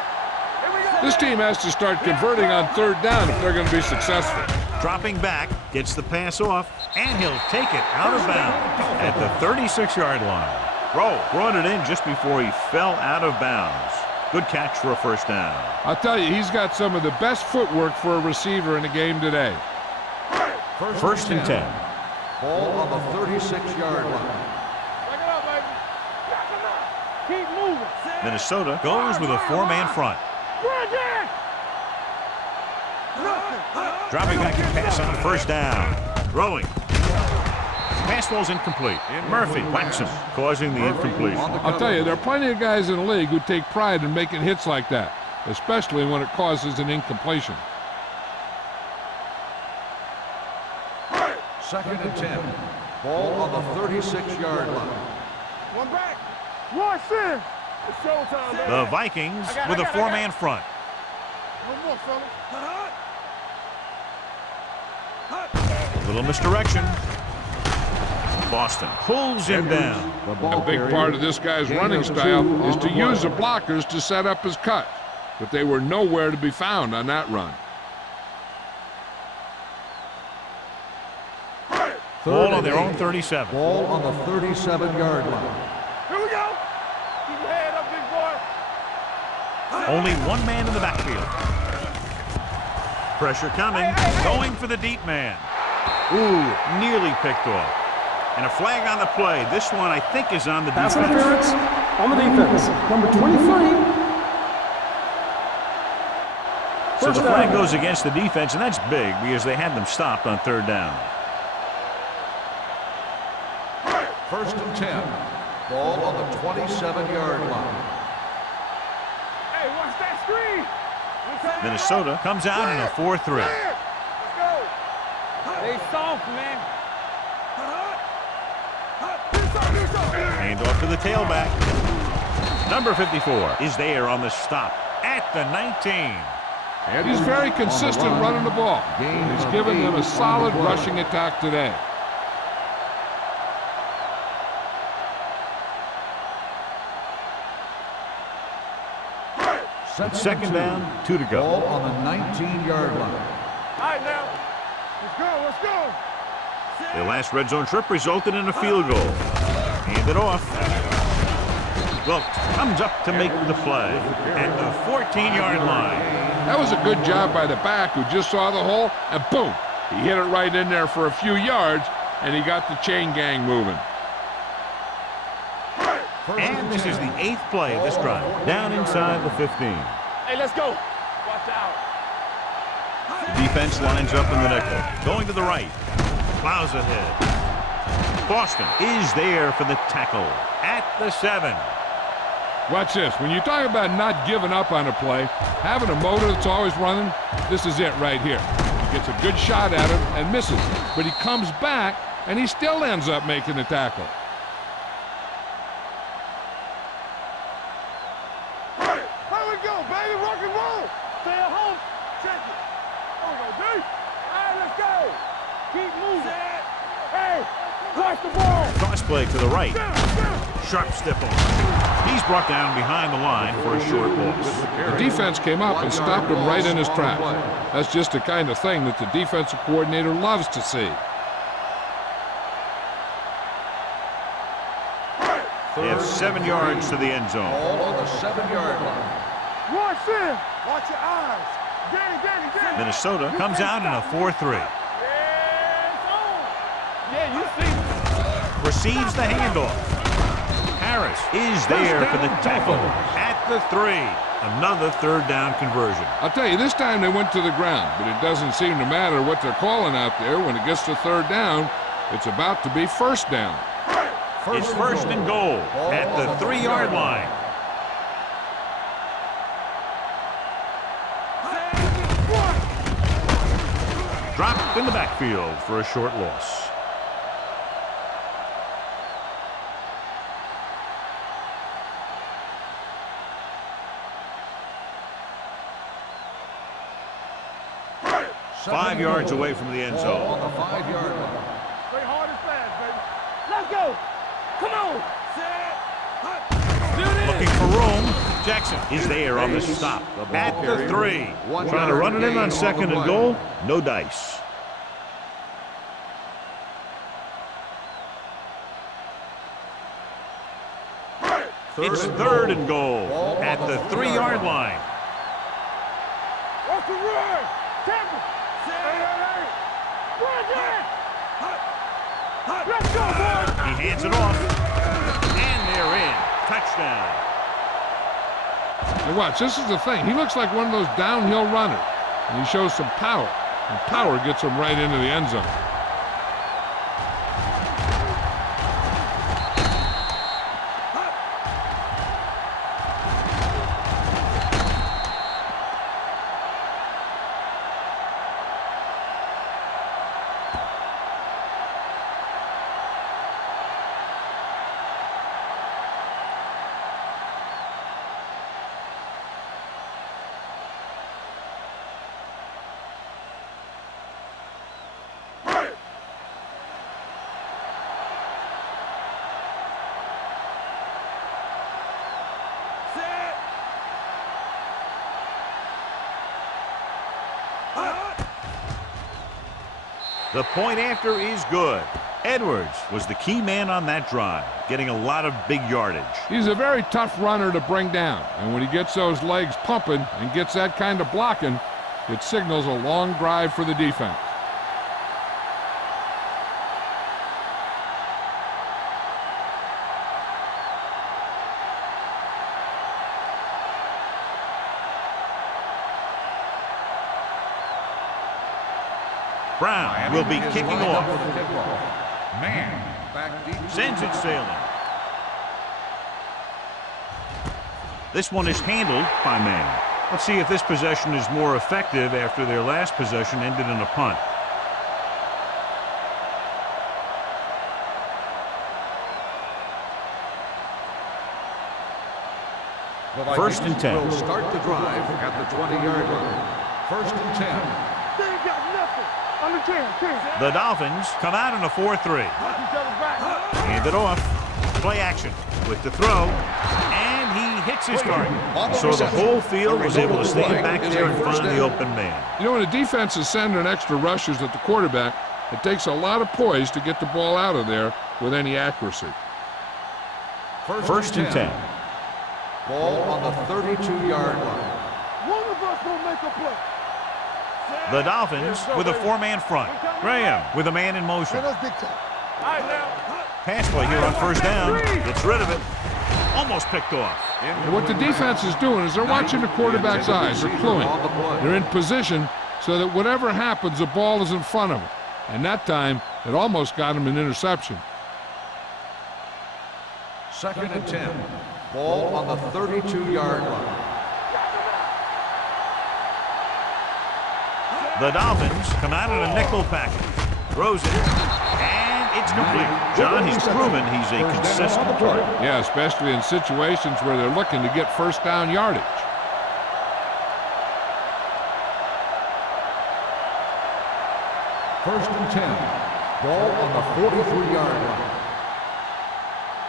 Here we go. This team has to start converting on third down if they're going to be successful. Dropping back, gets the pass off, and he'll take it out of bounds at the 36-yard line. Rowe brought it in just before he fell out of bounds. Good catch for a first down. I'll tell you, he's got some of the best footwork for a receiver in the game today. First and 10. Ball on the 36-yard line. Back it up, baby. Keep moving. Minnesota goes with a four-man front. Run, Jack. Dropping back and pass on first down. Throwing. Pass ball's incomplete. Murphy whacks him, causing the incompletion. I'll tell you, there are plenty of guys in the league who take pride in making hits like that, especially when it causes an incompletion. Second and 10. Ball on the 36-yard line. One back. One sin. It's showtime, baby. The Vikings with a four-man front. No more, fella. Little misdirection. Boston pulls him down. A big part of this guy's running style is to use the blockers to set up his cut, but they were nowhere to be found on that run. Ball on their own 37. Ball on the 37-yard line. Here we go. Keep your head up, big boy. Only one man in the backfield. Pressure coming. Going for the deep man. Ooh, nearly picked off. And a flag on the play. This one, I think, is on the defense. Pass interference on the defense. Number 23. So the flag goes against the defense, and that's big because they had them stopped on third down. First and 10. Ball on the 27-yard line. Hey, watch that screen. Minnesota comes out in a 4-3. Let's go. They soft, man. Hand off to the tailback. Number 54 is there on the stop at the 19. He's very consistent running the ball. He's given them a solid rushing attack today. Second down, 2 to go. Ball on the 19-yard line. All right, now. Let's go, let's go. Their last red zone trip resulted in a field goal. Hand it off. Wilkes comes up to make the play at the 14-yard line. That was a good job by the back who just saw the hole, and boom, he hit it right in there for a few yards, and he got the chain gang moving. And this is the 8th play of this drive, down inside the 15. Hey, let's go. Watch out. The defense lines up in the nickel, going to the right. Plows ahead. Boston is there for the tackle at the 7. Watch this. When you talk about not giving up on a play, having a motor that's always running, this is it right here. He gets a good shot at him and misses, but he comes back, and he still ends up making the tackle. Here we go, baby. Rock and roll. Stay at home. Check it. There we go, D. All right, let's go. Keep moving. Hey, watch the ball. Toss play to the right. Sharp stiff arm. He's brought down behind the line for a short loss. The defense came up and stopped him right in his tracks. That's just the kind of thing that the defensive coordinator loves to see. They have 7 yards to the end zone. Ball on the 7-yard line. Watch in. Watch your eyes. Danny. Minnesota comes out in a 4-3. Yeah, you see. Receives the handoff. Harris is there for the tackle at the 3. Another third down conversion. I'll tell you, this time they went to the ground, but it doesn't seem to matter what they're calling out there. When it gets to third down, it's about to be first down. It's first and goal at the 3-yard line. Dropped in the backfield for a short loss. Five yards away from the end zone. On the 5-yard line. Play hard and fast, baby. Let's go. Come on. Looking for room. Jackson is there on the stop at the 3. Trying to run it in on second and goal. No dice. It's third and goal at the 3-yard line. Off the run. Temple. Hey. Let's go, boys. He hands it off. And they're in. Touchdown. And watch, this is the thing. He looks like one of those downhill runners. And he shows some power. And power gets him right into the end zone. The point after is good. Edwards was the key man on that drive, getting a lot of big yardage. He's a very tough runner to bring down, and when he gets those legs pumping and gets that kind of blocking, it signals a long drive for the defense. Brown will be kicking off. Man, back deep. Sends it sailing. This one is handled by man. Let's see if this possession is more effective after their last possession ended in a punt. First and 10. Will start the drive at the 20-yard line. First and 10. They ain't got nothing. Under 10. The Dolphins come out in a 4-3. Watch each other back. Hand it off. Play action with the throw. And he hits his target. So the whole field was able to stand back there and find the open man. You know, when a defense is sending extra rushers at the quarterback, it takes a lot of poise to get the ball out of there with any accuracy. First and 10. Ball on the 32-yard line. One of us will make a play. The Dolphins with a 4-man front. Graham with a man in motion. That's big time. All right, now. Pass play here on first down. Gets rid of it. Almost picked off. And what the defense is doing is they're watching the quarterback's eyes. They're cluing. They're in position so that whatever happens, the ball is in front of them. And that time, it almost got him an interception. Second and 10. Ball on the 32-yard line. The Dolphins come out in a nickel package. Throws it. And it's complete. John, he's proven he's a consistent target. Yeah, especially in situations where they're looking to get first down yardage. First and 10. Ball on the 43-yard line.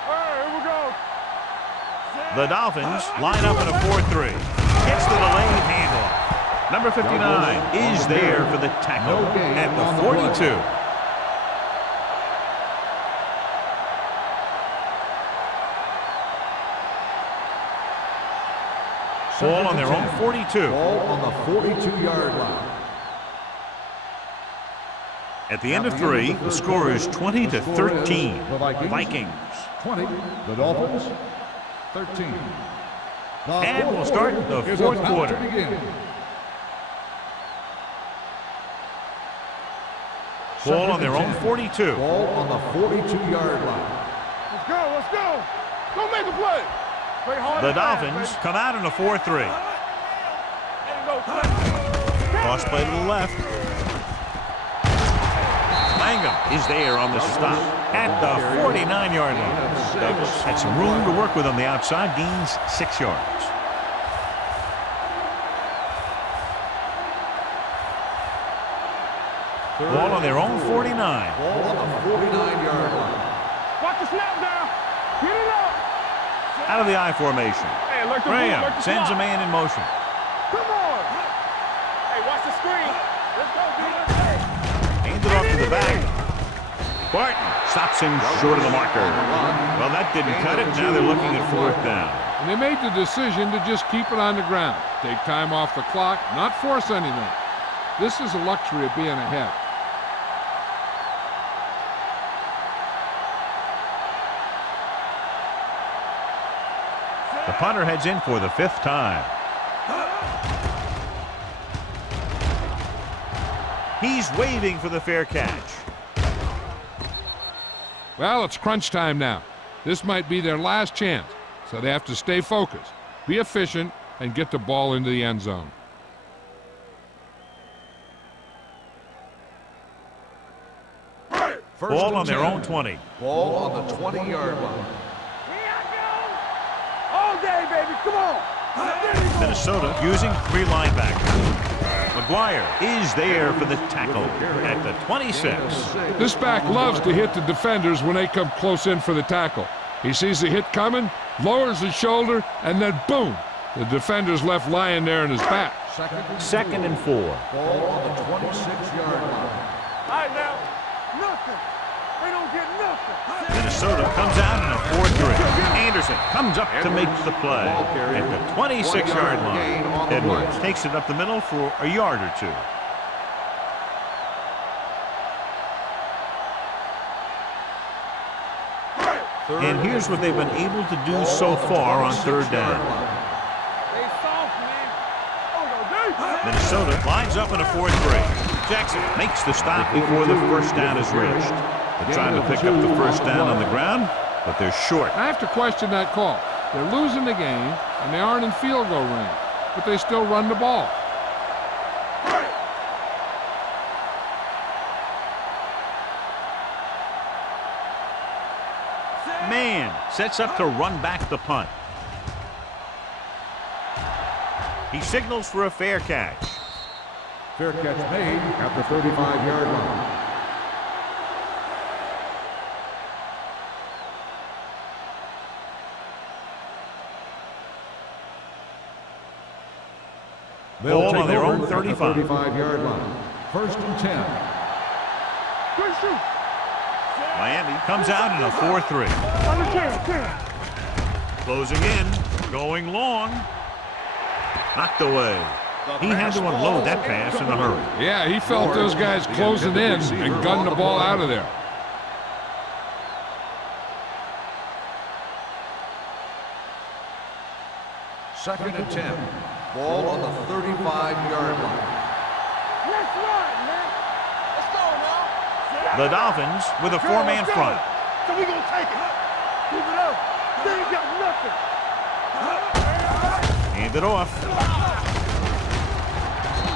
All right, here we go. The Dolphins line up in a 4-3. Gets the delayed handoff. Number 59 is there for the tackle at the 42. Ball on their own 42. Ball on the 42-yard line. At the end of 3, the score is 20-13. The Vikings. 20. The Dolphins. 13. And we'll start the fourth quarter. Ball on their own 42. Ball on the 42-yard line. Let's go, let's go. Go make a play. Play hard. The Dolphins come out in a 4-3. Cross play to the left. Langham is there on the stop at the 49-yard line. Douglas had some room to work with on the outside, gains 6 yards. Ball on their own 49. Ball on the 49-yard line. Watch the snap down. Get it up. Out of the I formation. Hey, like the Graham like the sends a block. man in motion. Come on. Hey, watch the screen. Let's go, dude. Handed off to the back. Barton stops him short of the marker. Well, that didn't cut it. Now they're looking at 4th down. And they made the decision to just keep it on the ground. Take time off the clock, not force anything. This is a luxury of being ahead. The punter heads in for the 5th time. He's waving for the fair catch. Well, it's crunch time now. This might be their last chance, so they have to stay focused, be efficient, and get the ball into the end zone. Ball on their own 20. Ball on the 20-yard line. All day, baby. Come on. Minnesota using 3 linebackers. McGuire is there for the tackle at the 26. This back loves to hit the defenders when they come close in for the tackle. He sees the hit coming, lowers his shoulder, and then boom, the defender's left lying there in his back. 2nd and 4. Ball on the 26-yard line. All right, now. Nothing. They don't get nothing. Minnesota comes out in a 4-3. Anderson comes up to make the play at the 26-yard line. Edwards takes it up the middle for a yard or 2. And here's what they've been able to do so far on 3rd down. They soft, man. Minnesota lines up in a 4-3. Jackson makes the stop before the 1st down is reached. They're trying to pick up the 1st down on the ground, but they're short. I have to question that call. They're losing the game, and they aren't in field goal range, but they still run the ball. Man sets up to run back the punt. He signals for a fair catch. Fair catch made at the 35-yard line. Ball on their own 35. 35-yard line. 1st and 10. Good shoot. Miami comes out in a 4-3. On the 10. Closing in, going long. Knocked away. He had to unload that pass in a hurry. Yeah, he felt those guys closing in and gunned the ball out of there. Second and 10. Ball on the 35-yard line. Let's run, man. Let's go now. The Dolphins with a 4-man front. So we gonna take it. Keep it up. They ain't got nothing. Hand it off.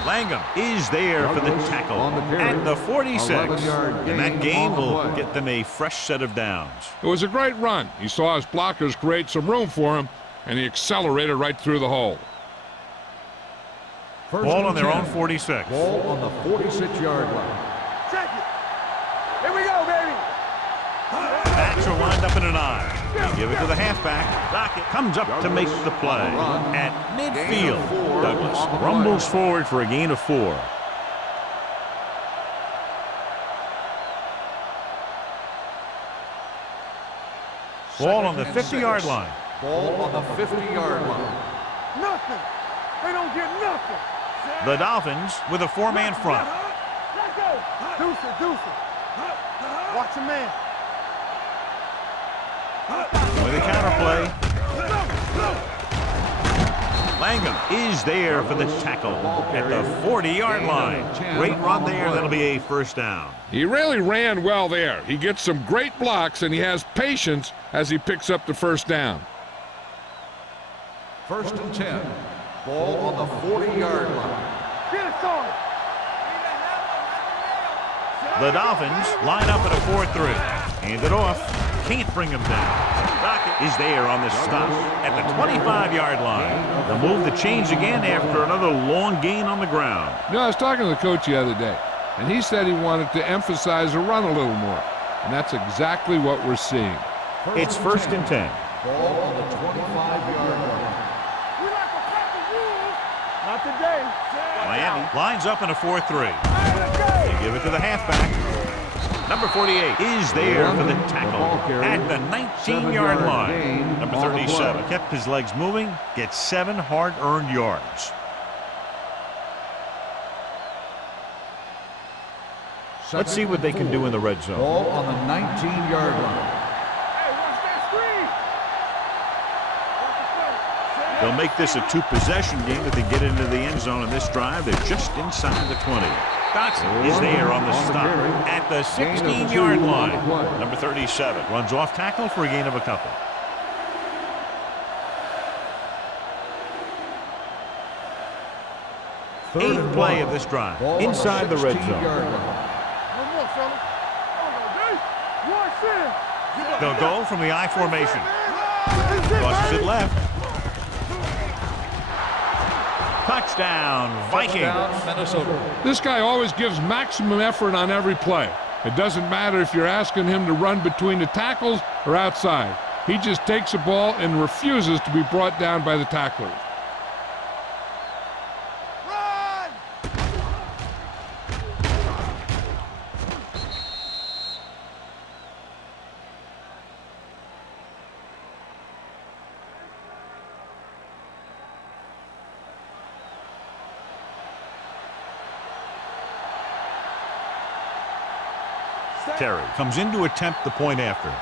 Langham is there for the tackle at the 46. And that gain will get them a fresh set of downs. It was a great run. He saw his blockers create some room for him, and he accelerated right through the hole. Ball on their own 46. Ball on the 46-yard line. Check it. Here we go. an eye. They give it to the halfback. Dockett comes up to make the play. At midfield, Douglas rumbles forward for a gain of 4. Ball on the 50-yard line. Ball on the 50-yard line. Nothing. They don't get nothing. The Dolphins with a 4-man front. Let's go. Deuce it, deuce it. Watch a man. With a counter play. Langham is there for the tackle at the 40-yard line. Great run there. That'll be a first down. He really ran well there. He gets some great blocks, and he has patience as he picks up the first down. 1st and 10. Ball on the 40-yard line. Get it started. The Dolphins line up at a 4-3. Hand it off. Can't bring him down. Dockett is there on the stop at the 25-yard line. The move to change again after another long gain on the ground. You know, I was talking to the coach the other day, and he said he wanted to emphasize the run a little more. And that's exactly what we're seeing. It's 1st and 10. Ball on the 25-yard line. We like a pack of wolves. Not today. Miami lines up in a 4-3. Let's go. They give it to the halfback. Number 48 is there for the tackle at the 19-yard line. Number 37 kept his legs moving, gets 7 hard-earned yards. Let's see what they can do in the red zone. Ball on the 19-yard line. Hey, watch that screen. They'll make this a 2-possession game if they get into the end zone in this drive. They're just inside the 20. Dotson is there on the stop at the 16-yard line. Number 37 runs off tackle for a gain of a couple. 8th play of this drive inside the red zone. No more, fella. Watch this. They'll go from the I formation. Crosses it left. Touchdown, Vikings. Minnesota. This guy always gives maximum effort on every play. It doesn't matter if you're asking him to run between the tackles or outside. He just takes the ball and refuses to be brought down by the tacklers. Run. Terry comes in to attempt the point after.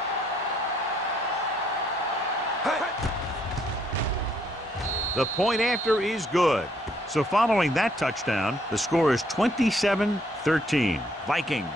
The point after is good. So following that touchdown, the score is 27-13. Vikings.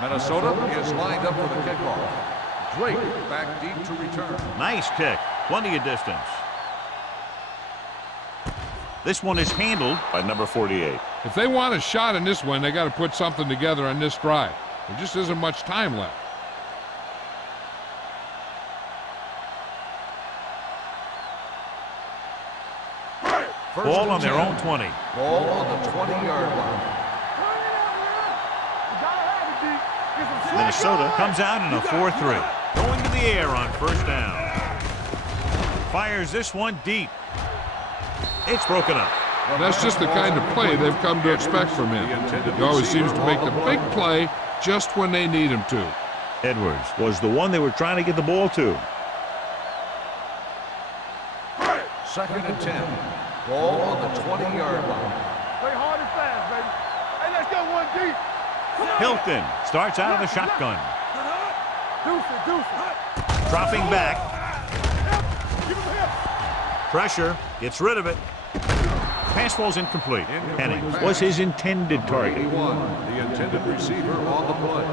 Minnesota is lined up for the kickoff. Drake back deep to return. Nice kick. Plenty of distance. This one is handled by number 48. If they want a shot in this one, they got to put something together on this drive. There just isn't much time left. Ball on their own 20. Ball on the 20-yard line. Minnesota comes out in a 4-3. Going to the air on first down. Fires this one deep. It's broken up. That's just the kind of play they've come to expect from him. He always seems to make the big play just when they need him to. Edwards was the one they were trying to get the ball to. 2nd and 10. Ball on the 20-yard line. Play hard and fast, baby. Hey, let's go one deep. Hilton starts out of the shotgun. Deuce it, deuce it. Dropping back. Give him help. Pressure. Gets rid of it. Pass falls incomplete. Hennings was his intended target. 81, the intended receiver on the play.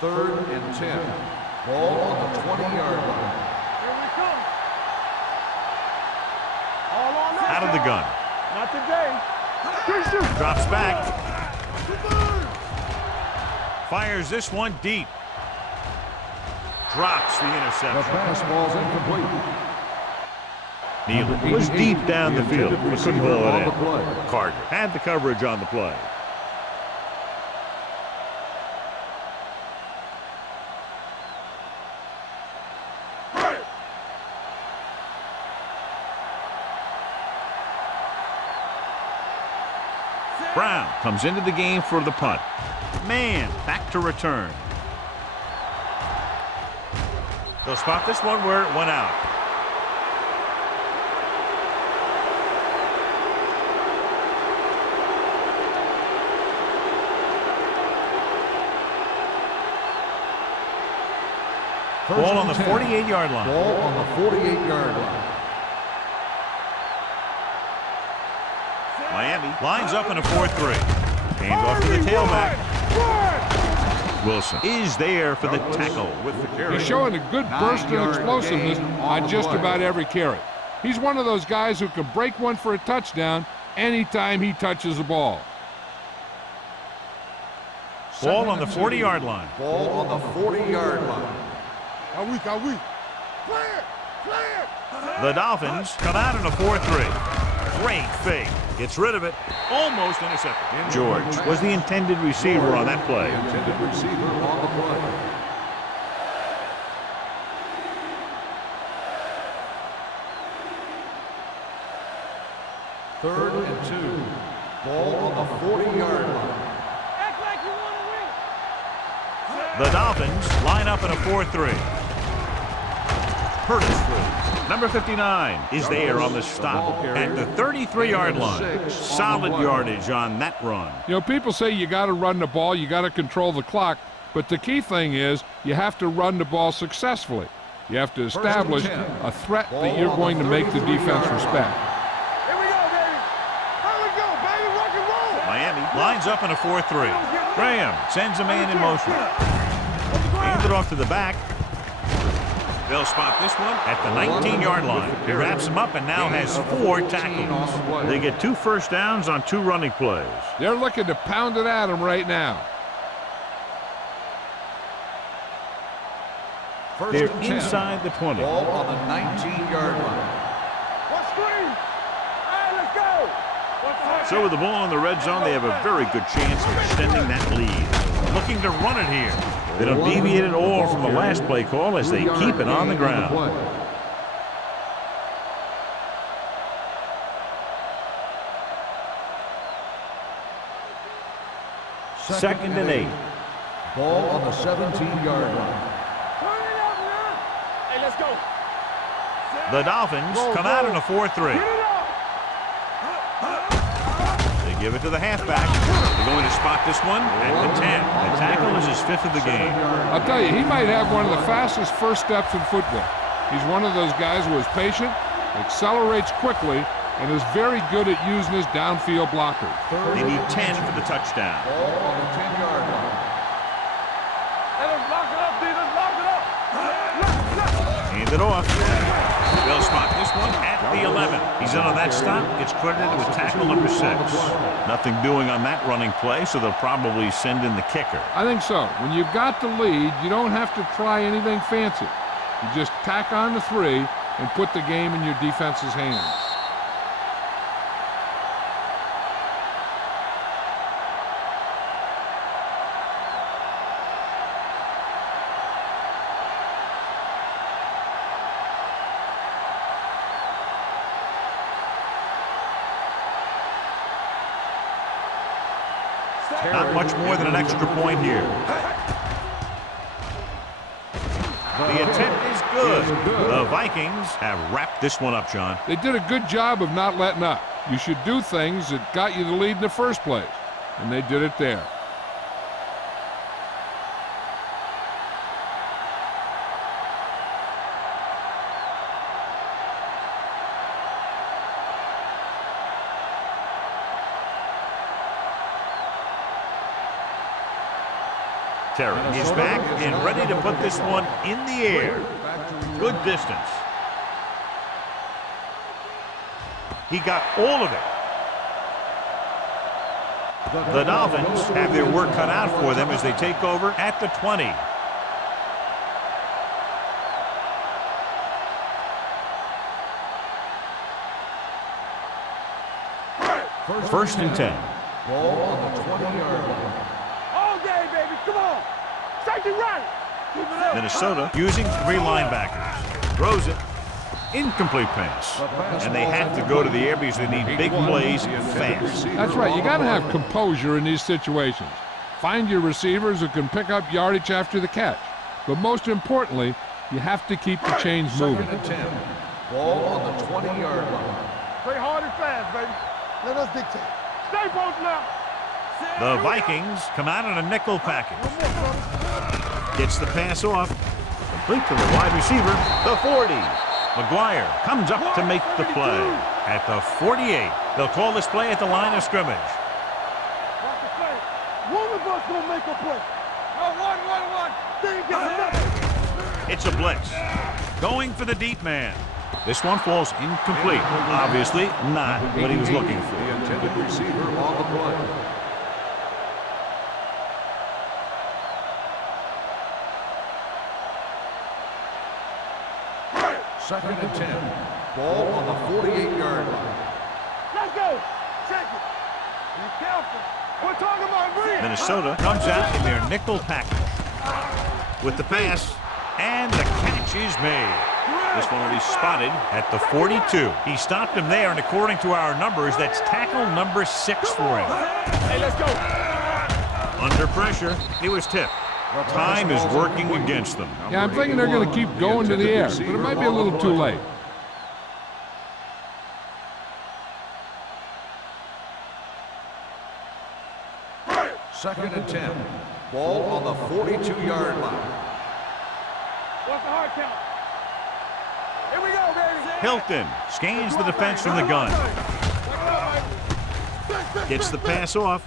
Third and 10. Ball on the 20-yard line. Here we come. All on that. Out of the gun. Not today. Christian. Drops back. Fires this one deep. Drops the The interception. pass ball's incomplete. Nealon was deep down the field, but couldn't ball it on the in. play. Carter had the coverage on the play. Brown comes into the game for the punt. Man, back to return. They'll spot this one where it went out. Ball on the 48-yard line. Ball on the 48-yard line. Miami lines up in a 4-3. Hand off to the tailback. Wilson is there for the tackle with the carry. He's showing a good burst of explosiveness on just about every carry. He's one of those guys who can break one for a touchdown anytime he touches the ball. Ball on the 40-yard line. Ball on the 40-yard line. Are we? Play it. The Dolphins come out in a 4-3. Great fake. Gets rid of it. Almost intercepted. George was the intended receiver on that play. Intended receiver on the play. Third and 2. Ball on the 40-yard line. Act like you want to win. The Dolphins line up in a 4-3. Curtis Williams, number 59, is there on the stop at the 33-yard line. Solid yardage on that run. You know, people say you got to run the ball, you got to control the clock, but the key thing is you have to run the ball successfully. You have to establish a threat that you're going to make the defense respect. Here we go, baby. Here we go, baby. Rock and roll. Miami lines up in a 4-3. Graham sends a man in motion. Hands it off to the back. They'll spot this one at the 19-yard line. He wraps him up and now has 4 tackles. They get 2 first downs on 2 running plays. They're looking to pound it at him right now. They're inside the 20. Ball on the 19-yard line. One screen. All right, let's go. So with the ball in the red zone, they have a very good chance of extending that lead. Looking to run it here. They don't deviate at all from the last play call as they keep it on the ground. Second and 8. Ball on the 17-yard line. Turn it up, man. Hey, let's go. The Dolphins come out in a 4-3. They give it to the halfback. They're going to spot this one at the 10. The tackle is his 5th of the game. I'll tell you, he might have one of the fastest first steps in football. He's one of those guys who is patient, accelerates quickly, and is very good at using his downfield blockers. They need 10 for the touchdown. Ball on the 10-yard line. Let us lock it up, D. Let's lock it up. Hand it off. They'll spot this one at the 11. He's in on that stop. Gets credited with tackle number 6. Nothing doing on that running play, so they'll probably send in the kicker. I think so. When you've got the lead, you don't have to try anything fancy. You just tack on the 3 and put the game in your defense's hands. Not much more than an extra point here. The attempt is good. The Vikings have wrapped this one up, John. They did a good job of not letting up. You should do things that got you the lead in the first place, and they did it there. Terry is back and ready to put this one in the air. Good distance. He got all of it. The Dolphins have their work cut out for them as they take over at the 20. First and 10. Ball on the 20-yard line. All day, baby. Come on. Safety right. Keep it up. Minnesota using 3 linebackers. Throws it. Incomplete pass. And they have to go to the air because they need big plays fast. That's right. You got to have composure in these situations. Find your receivers who can pick up yardage after the catch. But most importantly, you have to keep the chains moving. Second and 10. Ball on the 20-yard line. Play hard and fast, baby. Let us dictate. Stay both now. The Vikings come out in a nickel package. Gets the pass off. Complete to the wide receiver, the 40. McGuire comes up to make the play. At the 48, they'll call this play at the line of scrimmage. Watch the play. One of us gonna make a play. No, one. They ain't got nothing. It's a blitz. Going for the deep man. This one falls incomplete. Obviously not what he was looking for. The intended receiver on the play. Second and 10. Ball on the 48-yard line. Let's go. Check it. Be careful. We're talking about real. Minnesota comes out in their nickel package. With the pass, and the catch is made. This one will be spotted at the 42. He stopped him there, and according to our numbers, that's tackle number 6 for him. Hey, let's go. Under pressure, he was tipped. Time is working against them. Yeah, I'm thinking they're going to keep going to the air, but it might be a little too late. Second and 10. Ball on the 42-yard line. What's the hard count? Here we go, baby. Hilton scans the defense from the gun. Gets the pass off.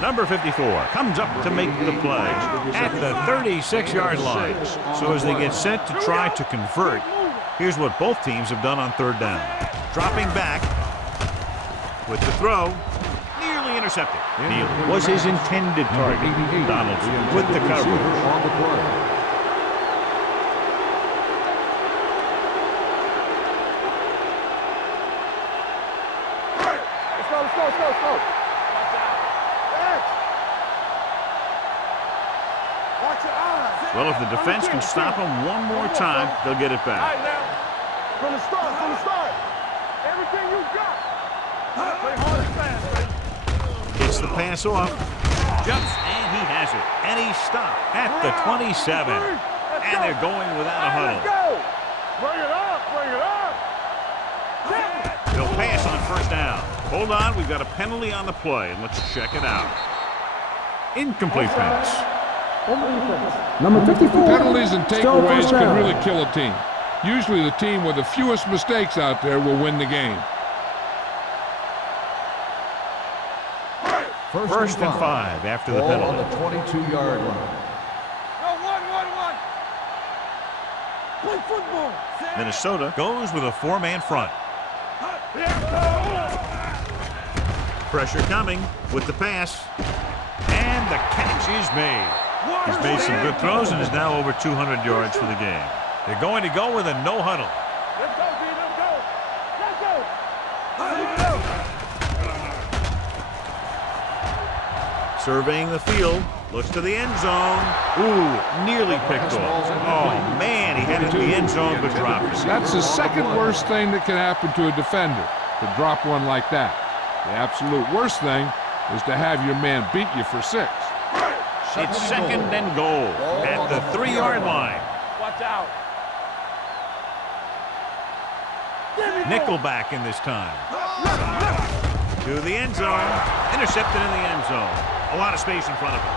Number 54 comes up to make the play at the 36-yard line. So as they get set to try to convert, here's what both teams have done on third down. Dropping back with the throw, nearly intercepted. Neal was his intended target. Donaldson with the coverage. On the play. Let's go. Watch your eyes. Well, if the defense can stop him one more time, they'll get it All right, back. now. From the start. Everything you got. Play hard and fast, baby. Gets the pass off. Jumps, and he has it. And he stopped at the 27. And they're going without a huddle. Let's go. Bring it up. They'll pass on first down. Hold on, we've got a penalty on the play, and let's check it out. Incomplete pass. Number 54. Penalties and Still takeaways first can down. really kill a team. Usually the team with the fewest mistakes out there will win the game. First and 5 after the Ball on penalty. the 22-yard line. No, one. Play football. Minnesota goes with a 4-man front. Pressure coming with the pass. And the catch is made. He's made some good throws and is now over 200 yards for the game. They're going to go with a no huddle. Let's go, B. Let's go. Surveying the field, looks to the end zone. Ooh, nearly picked off. Oh, man, he had it in the end zone but dropped it. That's the second worst thing that can happen to a defender, to drop one like that. The absolute worst thing is to have your man beat you for 6. It's second and goal at the 3-yard line. Watch out. Nickelback in this time. To the end zone. Intercepted in the end zone. A lot of space in front of him.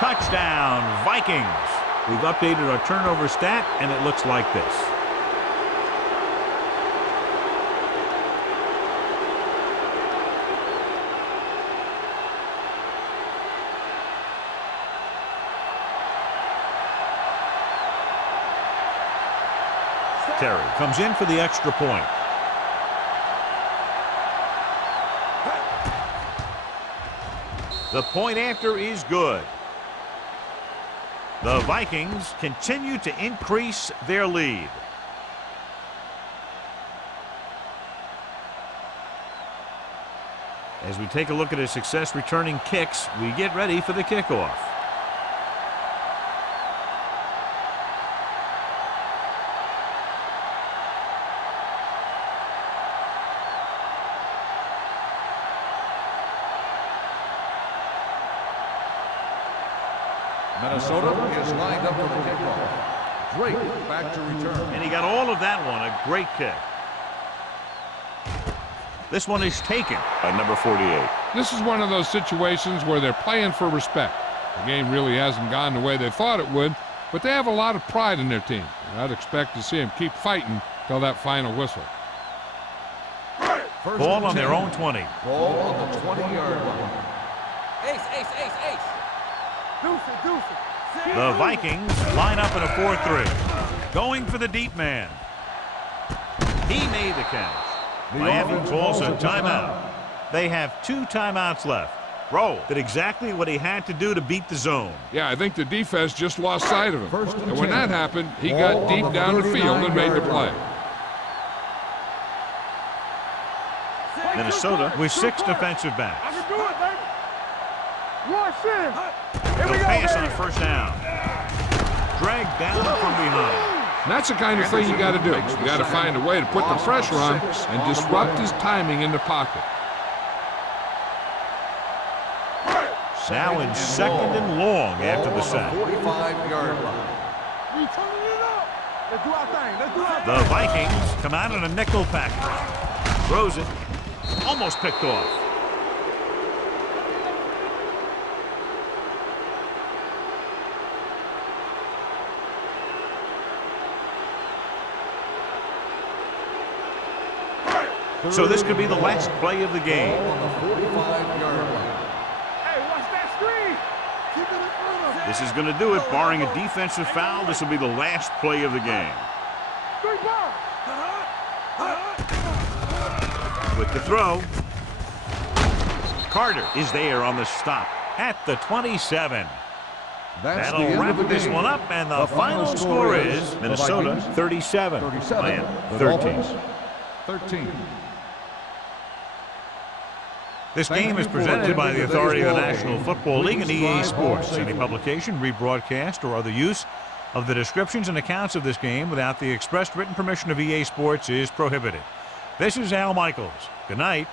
Touchdown, Vikings. We've updated our turnover stat, and it looks like this. Terry comes in for the extra point. The point after is good. The Vikings continue to increase their lead. As we take a look at his success returning kicks, we get ready for the kickoff. Minnesota is lined up for the kickoff. Drake back to return. And he got all of that one. A great kick. This one is taken by number 48. This is one of those situations where they're playing for respect. The game really hasn't gone the way they thought it would, but they have a lot of pride in their team. And I'd expect to see them keep fighting till that final whistle. Ball on their own 20. Ball on the 20-yard line. Ace, ace, ace, ace. The Vikings line up in a 4-3. Going for the deep man. He made the catch. Miami calls a timeout. They have 2 timeouts left. Rowe did exactly what he had to do to beat the zone. Yeah, I think the defense just lost sight of him. And when that happened, he got deep down the field and made the play. Minnesota with 6 defensive backs. I can do it, baby. Rush in. They'll pass on first down. Dragged down from behind. And that's the kind of thing you got to do. You got to find a way to put the pressure on and disrupt his timing in the pocket. Now in 2nd and long after the sack. 45-yard line. We turning it up. Let's do our thing. Let's do our thing. The Vikings come out in a nickel package. Throws it. Almost picked off. So this could be the last play of the game. Ball on the 45-yard line. Hey, watch that screen. Keep it in front of him. This is going to do it. Barring a defensive foul, this will be the last play of the game. 3 ball. With the throw. Carter is there on the stop at the 27. That's the That'll end wrap of the this game. one up, and the final score is Minnesota 37, Miami 13. 13. This game is presented by the authority of the National Football League and EA Sports. Any publication, rebroadcast, or other use of the descriptions and accounts of this game without the expressed written permission of EA Sports is prohibited. This is Al Michaels. Good night.